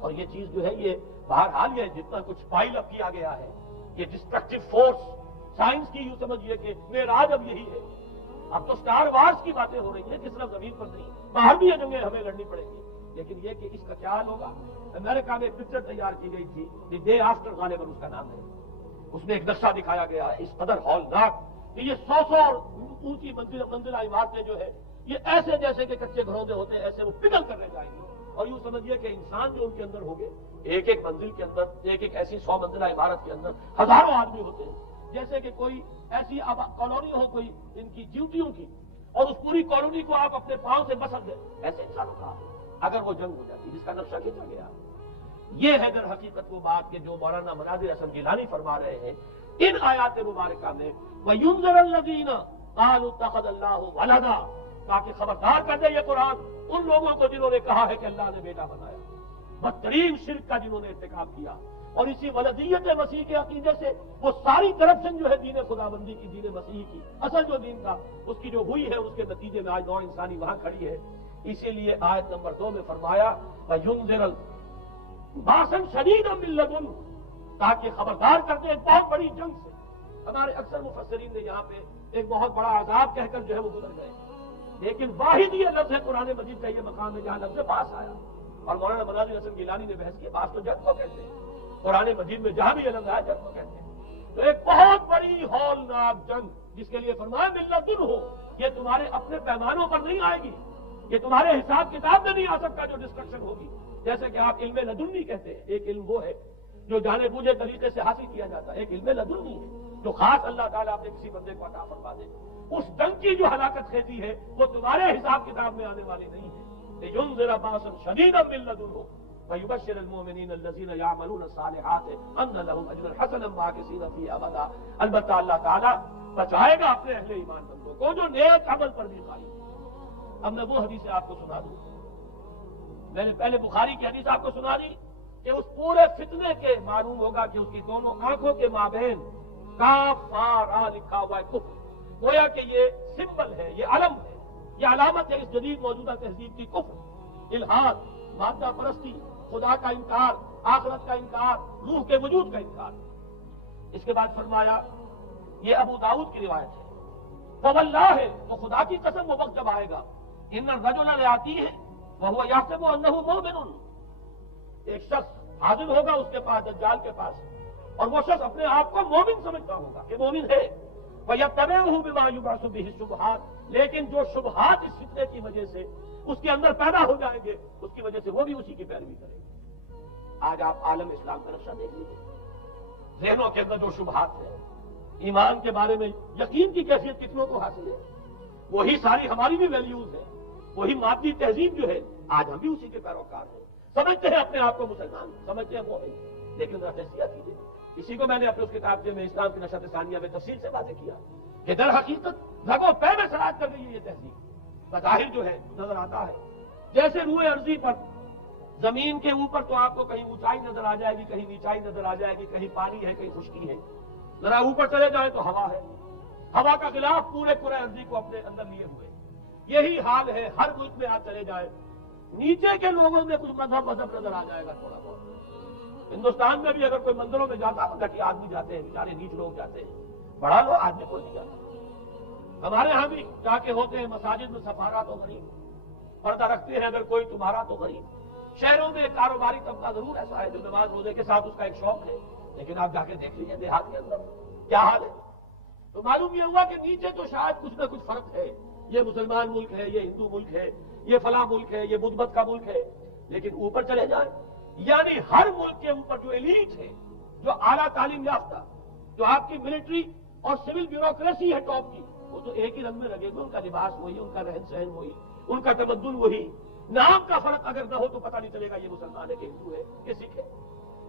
اور یہ چیز جو ہے یہ بہرحال یہ جتنا کچھ پائل اپ کیا گیا ہے، یہ ڈسٹرکٹیو فورس سائنس کی یوں سمجھیے کہ معراج اب یہی ہے۔ اب تو سٹار وارز کی باتیں ہو رہی ہیں کہ صرف زمین پر نہیں، باہر بھی یہ جنگیں ہمیں لڑنی پڑیں گی، لیکن یہ کہ اس کا کیا حال ہوگا۔ امریکہ میں ایک پکچر تیار کی گئی تھی، دی ڈے آفٹر، غالباً اس کا نام ہے، اس میں ایک نقشہ دکھایا گیا ہے اس قدر ہولناک کہ یہ 100 اونچی منزلہ عمارتیں جو ہے یہ ایسے جیسے کہ کچے گھروں میں ہوتے ہیں، ایسے وہ پگھل کر رہ جائیں گے، اور یوں سمجھیے کہ انسان جو ان کے اندر ہوگے، ایک ایک منزل کے اندر، ایک ایک ایسی 100 منزلہ عمارت کے اندر ہزاروں آدمی ہوتے ہیں، جیسے کہ کوئی ایسی کالونی ہو کوئی ان کی چیونٹیوں کی، اور اس پوری کالونی کو آپ اپنے پاؤں سے بسر دیں، ایسے انسانوں کا اگر وہ جنگ ہو جاتی جس کا نقشہ کھینچا گیا۔ یہ ہے در حقیقت وہ بات کہ جو مولانا مناظر حسن گیلانی فرما رہے ہیں ان آیات مبارکہ میں، وَيُنذِرَ الَّذِينَ قَالُوا اتَّخَذَ اللَّهُ وَلَدًا، تاکہ خبردار کر دے یہ قرآن ان لوگوں کو جنہوں نے کہا ہے کہ اللہ نے بیٹا بنایا، بدترین شرک کا جنہوں نے ارتکاب کیا، اور اسی ولدیت مسیح کے عقیدے سے وہ ساری کرپشن جو ہے دین خداوندی کی، دین مسیح کی اصل جو دین تھا اس کی جو ہوئی ہے، اس کے نتیجے میں آج نوع انسانی وہاں کھڑی ہے۔ اسی لیے آیت نمبر 2 میں فرمایا وَيُنذِرَ بَأْسًا شَدِيدًا مِّن لَّدُنْهُ، تاکہ خبردار کر دے ایک بہت بڑی جنگ سے۔ ہمارے اکثر مفسرین نے یہاں پہ ایک بہت بڑا عذاب کہہ کر جو ہے وہ گزر گئے، لیکن واحد یہ لفظ ہے قرآن مجید کا یہ مقام ہے جہاں لفظ باس آیا، اور مولانا مناظر حسن گیلانی نے بحث کی باس تو جنگ کو کہتے ہیں، قرآن مجید میں جہاں بھی یہ لفظ آیا جنگ کو کہتے ہیں۔ تو ایک بہت بڑی ہولناک جنگ جس کے لیے فرمایا ملتن ہو، یہ تمہارے اپنے پیمانوں پر نہیں آئے گی، یہ تمہارے حساب کتاب میں نہیں آ سکتا جو ڈسٹرکشن ہوگی۔ جیسے کہ آپ علم لدنی کہتے ہیں، ایک علم وہ ہے جو جانے بوجھے طریقے سے حاصل کیا جاتا ہے، ایک علم لدنی ہے جو خاص اللہ تعالیٰ اپنے کسی بندے کو عطا فرما دے۔ اس جنگ کی جو ہلاکت خیزی ہے وہ تمہارے حساب کتاب میں آنے والی نہیں ہے۔ لِيُنذِرَ بَأْسًا شَدِيدًا مِّن لَّدُنْهُ وَيُبَشِّرَ الْمُؤْمِنِينَ الَّذِينَ يَعْمَلُونَ الصَّالِحَاتِ أَنَّ لَهُمْ أَجْرًا حَسَنًا مَّاكِثِينَ فِيهِ أَبَدًا۔ البتہ اللہ تعالیٰ بچائے گا اپنے اہل ایمان بندوں کو جو نیک عمل پر بھی قائم۔ اب میں وہ حدیث آپ کو سنا دوں، میں نے پہلے بخاری کی حدیث آپ کو سنا دی کہ اس پورے فتنے کے معلوم ہوگا کہ اس کی دونوں آنکھوں کے مابین کافارا لکھا ہوا ہے، کفر، گویا کہ یہ سمبل ہے، یہ علم ہے، یہ علامت ہے اس جدید موجودہ تہذیب کی، کفر، الحاد، مادہ پرستی، خدا کا انکار، آخرت کا انکار، روح کے وجود کا انکار۔ اس کے بعد فرمایا یہ ابو داؤد کی روایت ہے، فواللہ ہے، وہ خدا کی قسم وہ وقت جب آئے گا، ان الرجل لآتی ہے وہو یحسب انہ مومن، ایک شخص حاضر ہوگا اس کے پاس، دجال کے پاس، اور وہ شخص اپنے آپ کو مومن سمجھتا ہوگا کہ مومن ہے، وَيَتَّبِعُهُ بِمَا يُبْعَثُ بِهِ الشُّبُهَاتِ، لیکن جو شبہات اس فتنے کی وجہ سے اس کے اندر پیدا ہو جائیں گے اس کی وجہ سے وہ بھی اسی کی پیروی کرے گا۔ آج آپ عالم اسلام کا نقشہ دیکھ لیجیے، ذہنوں کے اندر جو شبہات ہیں، ایمان کے بارے میں یقین کی کیفیت کتنوں کو حاصل ہے، وہی ساری ہماری بھی ویلیوز ہیں، وہی مادی تہذیب جو ہے آج ہم بھی اسی کے پیروکار ہیں، سمجھتے ہیں اپنے آپ کو مسلمان، سمجھتے ہیں وہ ہے، لیکن ذرا تجزیہ کیجیے۔ اسی کو میں نے اپنے اس کتاب میں اسلام کی نشأت ثانیہ میں تفصیل سے واضح کیا کہ در حقیقت رگوں پے میں سرایت کر رہی ہے یہ تہذیب، بظاہر جو ہے نظر آتا ہے جیسے روئے ارضی پر، زمین کے اوپر تو آپ کو کہیں اونچائی نظر آ جائے گی، کہیں نیچائی نظر آ جائے گی، کہیں پانی ہے، کہیں خشکی ہے، ذرا اوپر چلے جائیں تو ہوا ہے، ہوا کا غلاف پورے کرۂ ارضی کو اپنے اندر لیے ہوئے۔ یہی حال ہے ہر ملک میں آپ چلے جائیں، نیچے کے لوگوں میں کچھ مذہب نظر آ جائے گا تھوڑا بہت۔ ہندوستان میں بھی اگر کوئی مندروں میں جاتا تو گٹی آدمی جاتے ہیں، بیچارے نیچ لوگ جاتے ہیں، بڑا لوگ آدمی کوئی نہیں جاتا۔ ہمارے ہاں بھی جا کے ہوتے ہیں مساجد میں، سفارا تو غریب، پردہ رکھتے ہیں اگر کوئی تمہارا تو غریب۔ شہروں میں کاروباری طبقہ ضرور ایسا ہے جو نماز روزے کے ساتھ اس کا ایک شوق ہے، لیکن آپ جا کے دیکھ لیجیے دیہات کے اندر کیا حال ہے۔ تو معلوم یہ ہوا کہ نیچے تو شاید کچھ نہ کچھ فرق ہے، یہ مسلمان ملک ہے، یہ ہندو ملک ہے، یہ فلاں ملک ہے، یہ بدھ مت کا ملک ہے، لیکن اوپر چلے جائیں یعنی ہر ملک کے اوپر جو ایلیٹ ہے، جو اعلیٰ تعلیم یافتہ، جو آپ کی ملٹری اور سول بیوروکریسی ہے ٹاپ کی، وہ تو ایک ہی رنگ میں لگے ہوئے، ان کا لباس وہی، ان کا رہن سہن وہی، ان کا تمدن وہی، نام کا فرق اگر نہ ہو تو پتہ نہیں چلے گا یہ مسلمان ہے کہ ہندو ہے کہ سکھ ہے،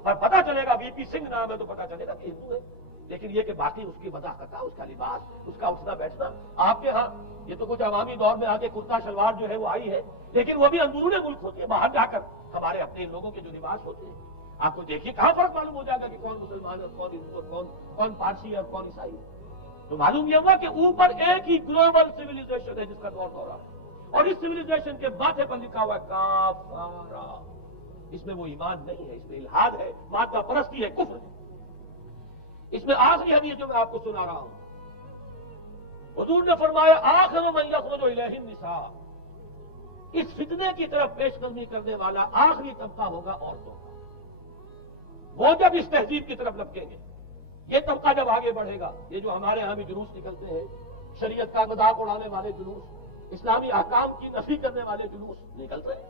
اور پتہ چلے گا وی پی سنگھ نام ہے تو پتہ چلے گا کہ ہندو ہے، لیکن یہ کہ باقی اس کی وضاحت، اس کا لباس، اس کا اٹھنا بیٹھنا، آپ کے ہاں یہ تو کچھ عوامی دور میں آگے کرتا شلوار جو ہے وہ آئی ہے، لیکن وہ بھی اندرون ملک ہوتی ہے، باہر جا کر ہمارے اپنے لوگوں کے جو لباس ہوتے ہیں آپ کو دیکھیے کہاں فرق معلوم ہو جائے گا کہ کون مسلمان ہے، کون ہندو ہے، کون پارسی ہے اور کون عیسائی ہے۔ تو معلوم یہ ہوا کہ اوپر ایک ہی گلوبل سویلائزیشن ہے جس کا دور ہو رہا ہے، اور اس سویلائزیشن کے ماتھے پر لکھا ہوا ہے کافارا، اس میں وہ ایمان نہیں ہے، اس میں الحاد ہے، مادہ پرستی ہے، کفر ہے۔ اس میں آخری حدیث جو میں آپ کو سنا رہا ہوں، حضور نے فرمایا آخر من یخرج الیہ النساء، اس فتنے کی طرف پیش قدمی کرنے والا آخری طبقہ ہوگا عورتوں کا۔ وہ جب اس تہذیب کی طرف لپکیں گے، یہ طبقہ جب آگے بڑھے گا، یہ جو ہمارے ہاں بھی جلوس نکلتے ہیں، شریعت کا مذاق اڑانے والے جلوس، اسلامی احکام کی نفی کرنے والے جلوس نکلتے ہیں،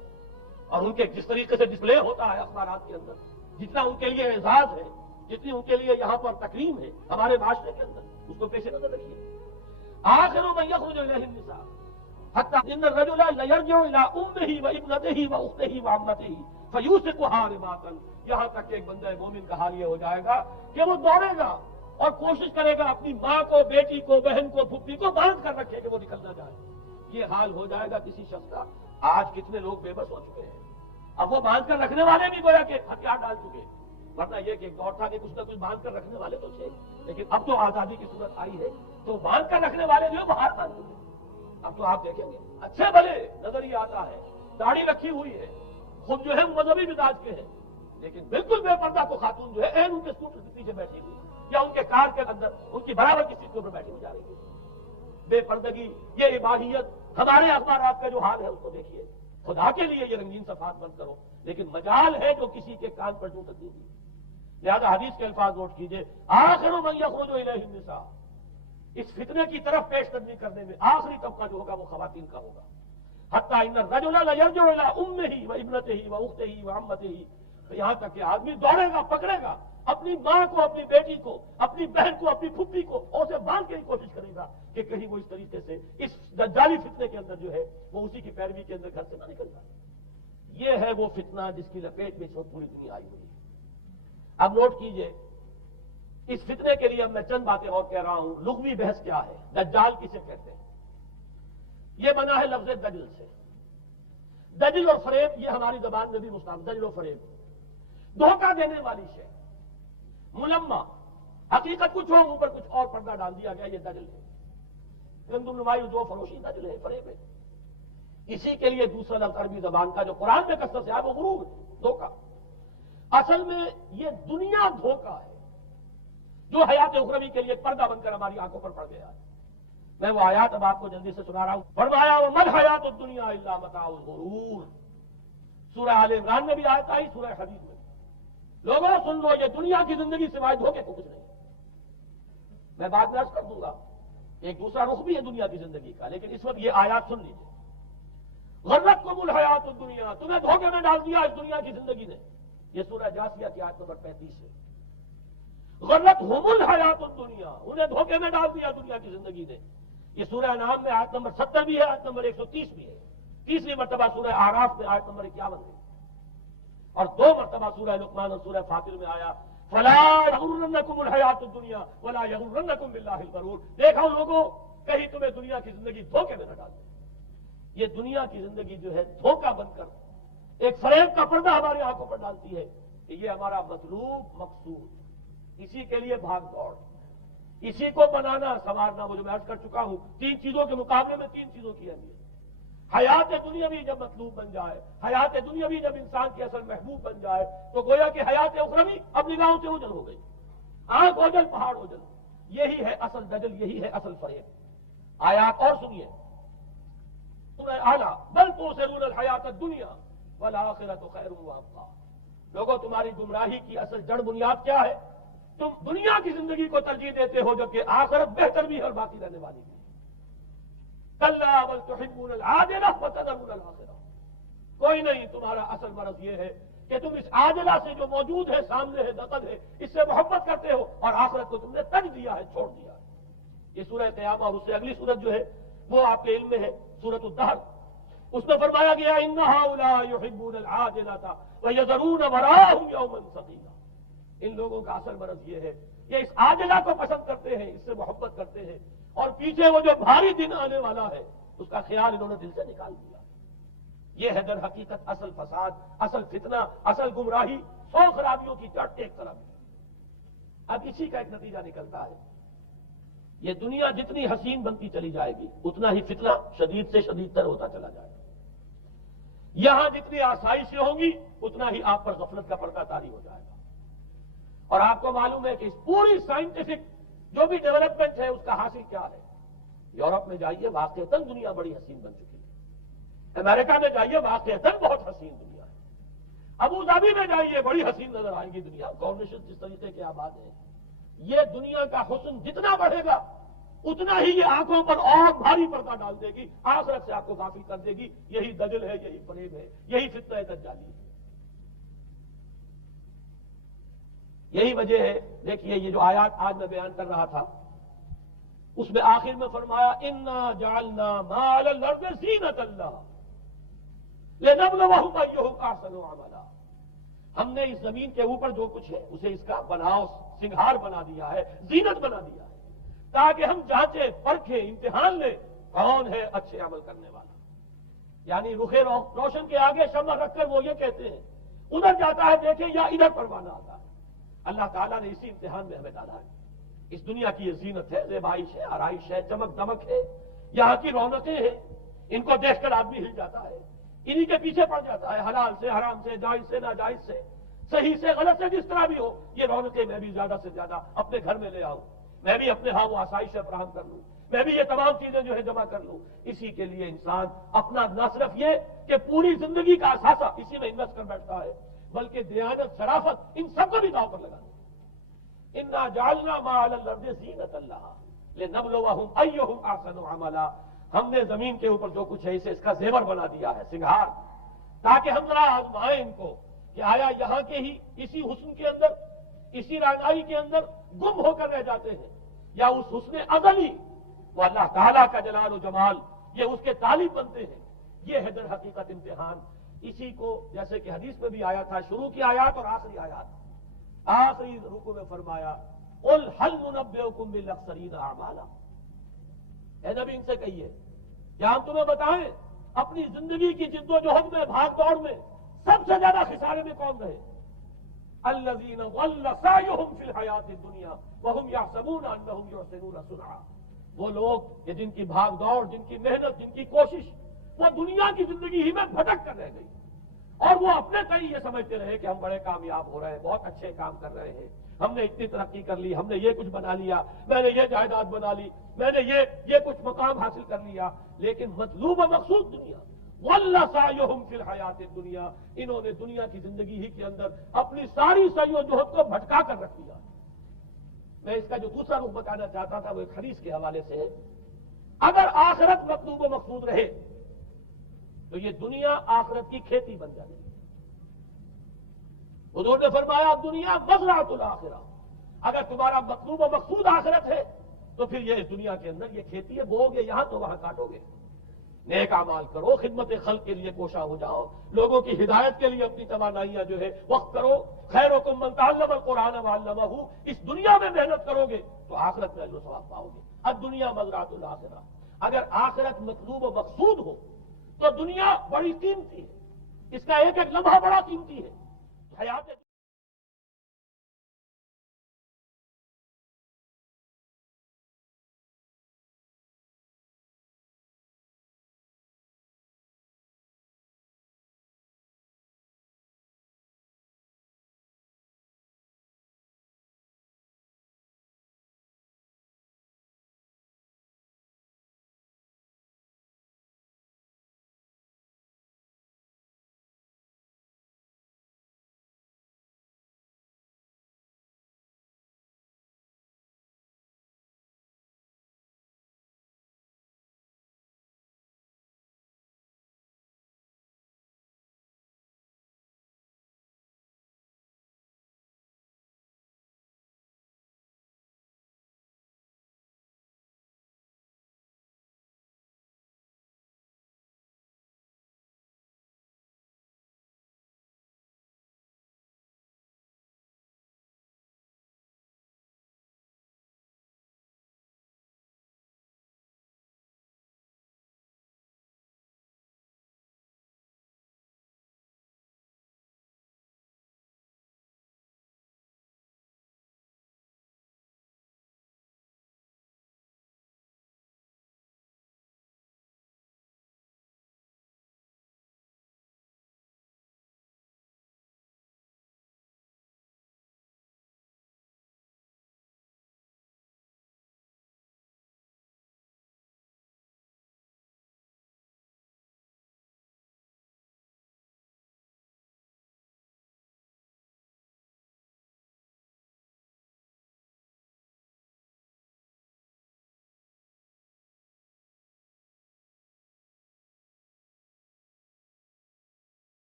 اور ان کے جس طریقے سے ڈسپلے ہوتا ہے اخبارات کے اندر، جتنا ان کے لیے اعزاز ہے، جتنی ان کے لیے یہاں پر تکریم ہے ہمارے معاشرے کے اندر، اس کو پیش نظر رکھیے. آخر من یخرج الیہ النساء حتی ان الرجل لیرجع الی امہ وابنتہ واختہ وعمتہ فیوثقها رباطا. یہاں تک کہ ایک بندہ مومن کا حال یہ ہو جائے گا کہ وہ دوڑے گا اور کوشش کرے گا اپنی ماں کو، بیٹی کو، بہن کو، پھپھی کو باندھ کر رکھے کہ وہ نکل نہ جائے. یہ حال ہو جائے گا کسی شخص کا. آج کتنے لوگ بے بس ہو چکے ہیں. اب وہ باندھ کر رکھنے والے بھی گویا کہ ہتھیار ڈال چکے ہیں. ورنہ یہ کہ ایک دور تھا کہ کچھ نہ کچھ باندھ کر رکھنے والے تو تھے، لیکن اب تو آزادی کی صورت آئی ہے تو باندھ کر رکھنے والے جو باہر باندھ چکے. اب تو آپ دیکھیں گے اچھے بھلے نظر ہی آتا ہے، داڑھی رکھی ہوئی ہے، خود جو ہے مذہبی مزاج کے ہیں، لیکن بالکل بے پردہ کو خاتون جو ہے ان کے اسکوٹر کے پیچھے بیٹھی ہوئی یا ان کے کار کے اندر ان کی برابر کی سیٹ کے اوپر بیٹھی ہوئی جا رہی ہے. بے پردگی، یہ اباحیت، ہمارے اخبارات کا جو حال ہے اس کو دیکھیے. خدا کے لیے یہ رنگین صفحات بند کرو، لیکن مجال ہے جو کسی کے کان پر جو تک نہیں دی. لہذا حدیث کے الفاظ نوٹ کیجئے، آخر من یخرج الیہ النساء. اس فتنے کی طرف پیش قدمی کرنے میں آخری طبقہ جو ہوگا وہ خواتین کا ہوگا. حتی ان الرجل لیرجع الی امہ وابنتہ واختہ وعمتہ. یہاں تک کہ آدمی دوڑے گا، پکڑے گا اپنی ماں کو، اپنی بیٹی کو، اپنی بہن کو، اپنی پھپھی کو، اور اسے باندھ کے ہی کوشش کرے گا کہ کہیں وہ اس طریقے سے اس دجالی فتنے کے اندر جو ہے وہ اسی کی پیروی کے اندر گھر سے نہ نکل جائے. یہ ہے وہ فتنہ جس کی لپیٹ میں اس وقت پوری دنیا آئی ہوئی ہے. اب نوٹ کیجئے، اس فتنے کے لیے اب میں چند باتیں اور کہہ رہا ہوں. لغوی بحث کیا ہے؟ دجال کسے کہتے ہیں؟ یہ بنا ہے لفظ دجل سے. دجل اور فریب یہ ہماری زبان میں بھی مستعمل. دجل و فریب دھوکہ دینے والی شے، ملمہ، حقیقت کچھ ہو اوپر کچھ اور پردہ ڈال دیا گیا، یہ دجل ہے. گندم نمائی جو فروشی دجل ہے، فریب ہے. اسی کے لیے دوسرا لفظ عربی زبان کا جو قرآن میں کثرت سے ہے وہ غرور ہے، دھوکہ. اصل میں یہ دنیا دھوکہ ہے جو حیات اخروی کے لیے پردہ بن کر ہماری آنکھوں پر پڑ گیا ہے. میں وہ آیات اب آپ کو جلدی سے سنا رہا ہوں. فرمایا وَمَا الْحَيَاةُ الدُّنْيَا إِلَّا مَتَاعُ الْغُرُورِ. سورہ آل عمران میں بھی آیت آئی، سورہ حدید میں. لوگوں سن لو، یہ دنیا کی زندگی سوائے دھوکے کو کچھ نہیں. میں بعد میں عرض کر دوں گا ایک دوسرا رخ بھی ہے دنیا کی زندگی کا، لیکن اس وقت یہ آیات سن لیجیے. غرتکم الحیات الدنیا، تمہیں دھوکے میں ڈال دیا اس دنیا کی زندگی نے. یہ سورہ جاثیہ کی آیت نمبر 35 ہے. غرتہم الحیات الدنیا، انہیں دھوکے میں ڈال دیا دنیا کی زندگی نے. یہ سورہ انعام میں آیت نمبر 70 بھی ہے، آیت نمبر 130 بھی ہے. تیسری مرتبہ سورہ اعراف میں آیت نمبر 51 ہے، اور 2 مرتبہ سورہ لقمان اور سورہ فاطر میں آیا فلا یغرنکم الحیات الدنیا ولا یغرنکم باللہ الغرور. دیکھو لوگوں، کہیں تمہیں دنیا کی زندگی دھوکے میں نہ ڈال دے. یہ دنیا کی زندگی جو ہے دھوکہ بن کر ایک فریب کا پردہ ہماری آنکھوں پر ڈالتی ہے کہ یہ ہمارا مطلوب مقصود، اسی کے لیے بھاگ دوڑ، اسی کو بنانا سنوارنا. وہ جو میں عرض کر چکا ہوں، 3 چیزوں کے مقابلے میں 3 چیزوں کی اہمیت. حیات دنیاوی جب مطلوب بن جائے، حیات دنیاوی جب انسان کی اصل محبوب بن جائے، تو گویا کہ حیات اخروی اب نگاہوں سے اوجھل ہو گئی. آنکھ اوجھل پہاڑ اوجھل. یہی ہے اصل دجل، یہی ہے اصل فریب. آیات اور سنیے. سورہ اعلیٰ بل تؤثرون الحیات الدنیا والآخرۃ خیر وابقیٰ. لوگوں، تمہاری گمراہی کی اصل جڑ بنیاد کیا ہے؟ تم دنیا کی زندگی کو ترجیح دیتے ہو جبکہ آخرت بہتر بھی ہے اور باقی رہنے والی بھی. کلا بل تحبون العاجلہ وتذرون الآخرہ. کوئی نہیں، تمہارا اصل مرض یہ ہے کہ تم اس عاجلہ سے جو موجود ہے، سامنے ہے، دخل ہے، اس سے محبت کرتے ہو اور آخرت کو تم نے ترک دیا ہے، چھوڑ دیا ہے. یہ سورہ قیامہ اور اس سے اگلی سورت جو ہے وہ آپ کے علم میں ہے، سورۃ الدہر. اس میں فرمایا گیا ان ہؤلاء یحبون العاجلۃ ویذرون وراءهم یوما ثقیلا. ان لوگوں کا اصل مرض یہ ہے، یہ اس عاجلہ کو پسند کرتے ہیں، اس سے محبت کرتے ہیں، اور پیچھے وہ جو بھاری دن آنے والا ہے اس کا خیال انہوں نے دل سے نکال دیا. یہ ہے در حقیقت اصل فساد، اصل فتنہ، اصل گمراہی. 100 خرابیوں کی جڑ ایک طرف. اب اسی کا ایک نتیجہ نکلتا ہے، یہ دنیا جتنی حسین بنتی چلی جائے گی اتنا ہی فتنہ شدید سے شدید تر ہوتا چلا جائے گا. یہاں جتنی آسائشیں ہوں گی اتنا ہی آپ پر غفلت کا پردہ طاری ہو جائے گا. اور آپ کو معلوم ہے کہ اس پوری سائنٹیفک جو بھی ڈیولپمنٹ ہے اس کا حاصل کیا ہے؟ یورپ میں جائیے، واقعتاً دنیا بڑی حسین بن چکی ہے. امریکہ میں جائیے، واقعتاً بہت حسین دنیا ہے. ابو ظبی میں جائیے، بڑی حسین نظر آئے گی دنیا. گورنشن جس طریقے کے آباد ہیں، یہ دنیا کا حسن جتنا بڑھے گا اتنا ہی یہ آنکھوں پر اور بھاری پردہ ڈال دے گی، آخرت سے آپ کو غافل کر دے گی. یہی دجل ہے، یہی فریب ہے، یہی فتنہ دجالی ہے. یہی وجہ ہے، دیکھیے یہ جو آیات آج میں بیان کر رہا تھا اس میں آخر میں فرمایا انا جعلنا ما علی الارض زینۃ اللہ لنبلوہم ایہم احسن عملا، ہم نے اس زمین کے اوپر جو کچھ ہے اسے اس کا بناؤ سنگھار بنا دیا ہے، زینت بنا دیا ہے، تاکہ ہم جانچیں پرکھیں امتحان لیں کون ہے اچھے عمل کرنے والا۔ یعنی رخ روشن کے آگے شمع رکھ کر وہ یہ کہتے ہیں ادھر جاتا ہے دیکھیں یا ادھر پروانہ آتا ہے۔ اللہ تعالیٰ نے اسی امتحان میں ہمیں ڈالا ہے۔ اس دنیا کی یہ زینت ہے، زیبائش ہے، آرائش ہے، چمک دمک ہے، یہاں کی رونقیں ہیں، ان کو دیکھ کر آدمی ہل جاتا ہے، انہی کے پیچھے پڑ جاتا ہے، حلال سے حرام سے، جائز سے ناجائز سے، صحیح سے غلط سے، جس طرح بھی ہو یہ رونقیں میں بھی زیادہ سے زیادہ اپنے گھر میں لے آؤں، میں بھی اپنے ہاں وہ آسائشیں فراہم کر لوں، میں بھی یہ تمام چیزیں جو ہے جمع کر لوں۔ اسی کے لیے انسان اپنا نہ صرف یہ کہ پوری زندگی کا اثاثہ اسی میں انویسٹ کر بیٹھتا ہے، بلکہ دیانت، شرافت، ان سب کو بھی داؤ پر لگانا۔ انا جعلنا ما علی الارض زینۃ اللہ لنبلوہم ایہم احسن عملا، ہم نے زمین کے اوپر جو کچھ ہے اسے اس کا زیور بنا دیا ہے، سنگھار، تاکہ ہم ذرا آزمائیں ان کو کہ آیا یہاں کے ہی اسی حسن کے اندر، اسی رعنائی کے اندر گم ہو کر رہ جاتے ہیں، یا اس حسن ازلی وہ اللہ تعالیٰ کا جلال و جمال یہ اس کے طالب بنتے ہیں۔ یہ ہے در حقیقت امتحان۔ اسی کو جیسے کہ حدیث میں بھی آیا تھا، شروع کی آیات اور آخری آیات، آخری رکوع میں فرمایا قل هل ننبئکم بالاخسرین اعمالا، اے نبی ان سے کہیے کیا ہم تمہیں بتائیں اپنی زندگی کی جد و جہد میں، بھاگ دوڑ میں سب سے زیادہ خسارے میں کون رہے؟ الذین ضل سعیہم فی الحیاۃ الدنیا وہم یحسبون انہم یحسنون صنعا، وہ لوگ کہ جن کی بھاگ دوڑ، جن کی محنت، جن کی کوشش وہ دنیا کی زندگی ہی میں بھٹک کر رہ گئی، اور وہ اپنے تئیں یہ سمجھتے رہے کہ ہم بڑے کامیاب ہو رہے ہیں، بہت اچھے کام کر رہے ہیں، ہم نے اتنی ترقی کر لی، ہم نے یہ کچھ بنا لیا، میں نے یہ جائیداد بنا لی، میں نے یہ کچھ مقام حاصل کر لیا، لیکن مطلوب و مقصود دنیا۔ وَلَّ سَعْيُهُمْ فِي الْحَيَاةِ الدُّنْيَا، انہوں نے دنیا کی زندگی ہی کے اندر اپنی ساری سعی و جہد کو بھٹکا کر رکھ دیا۔ میں اس کا جو دوسرا رخ بتانا چاہتا تھا وہ ایک حدیث کے حوالے سے ہے، اگر آخرت مطلوب و مقصود رہے تو یہ دنیا آخرت کی کھیتی بن جائے گی۔ حضور نے فرمایا دنیا مزرعۃ الآخرہ، اگر تمہارا مطلوب و مقصود آخرت ہے تو پھر یہ اس دنیا کے اندر یہ کھیتی ہے، بو گے یہاں تو وہاں کاٹو گے۔ نیک اعمال کرو، خدمت خلق کے لیے کوشاں ہو جاؤ، لوگوں کی ہدایت کے لیے اپنی توانائیاں جو ہے وقت کرو، خیرکم من تعلم القرآن وعلمہ، اس دنیا میں محنت کرو گے تو آخرت میں اجر و ثواب پاؤ گے۔ الدنیا مزرعۃ الآخرہ، اگر آخرت مطلوب و مقصود ہو تو دنیا بڑی قیمتی ہے، اس کا ایک ایک لمحہ بڑا قیمتی ہے۔ حیات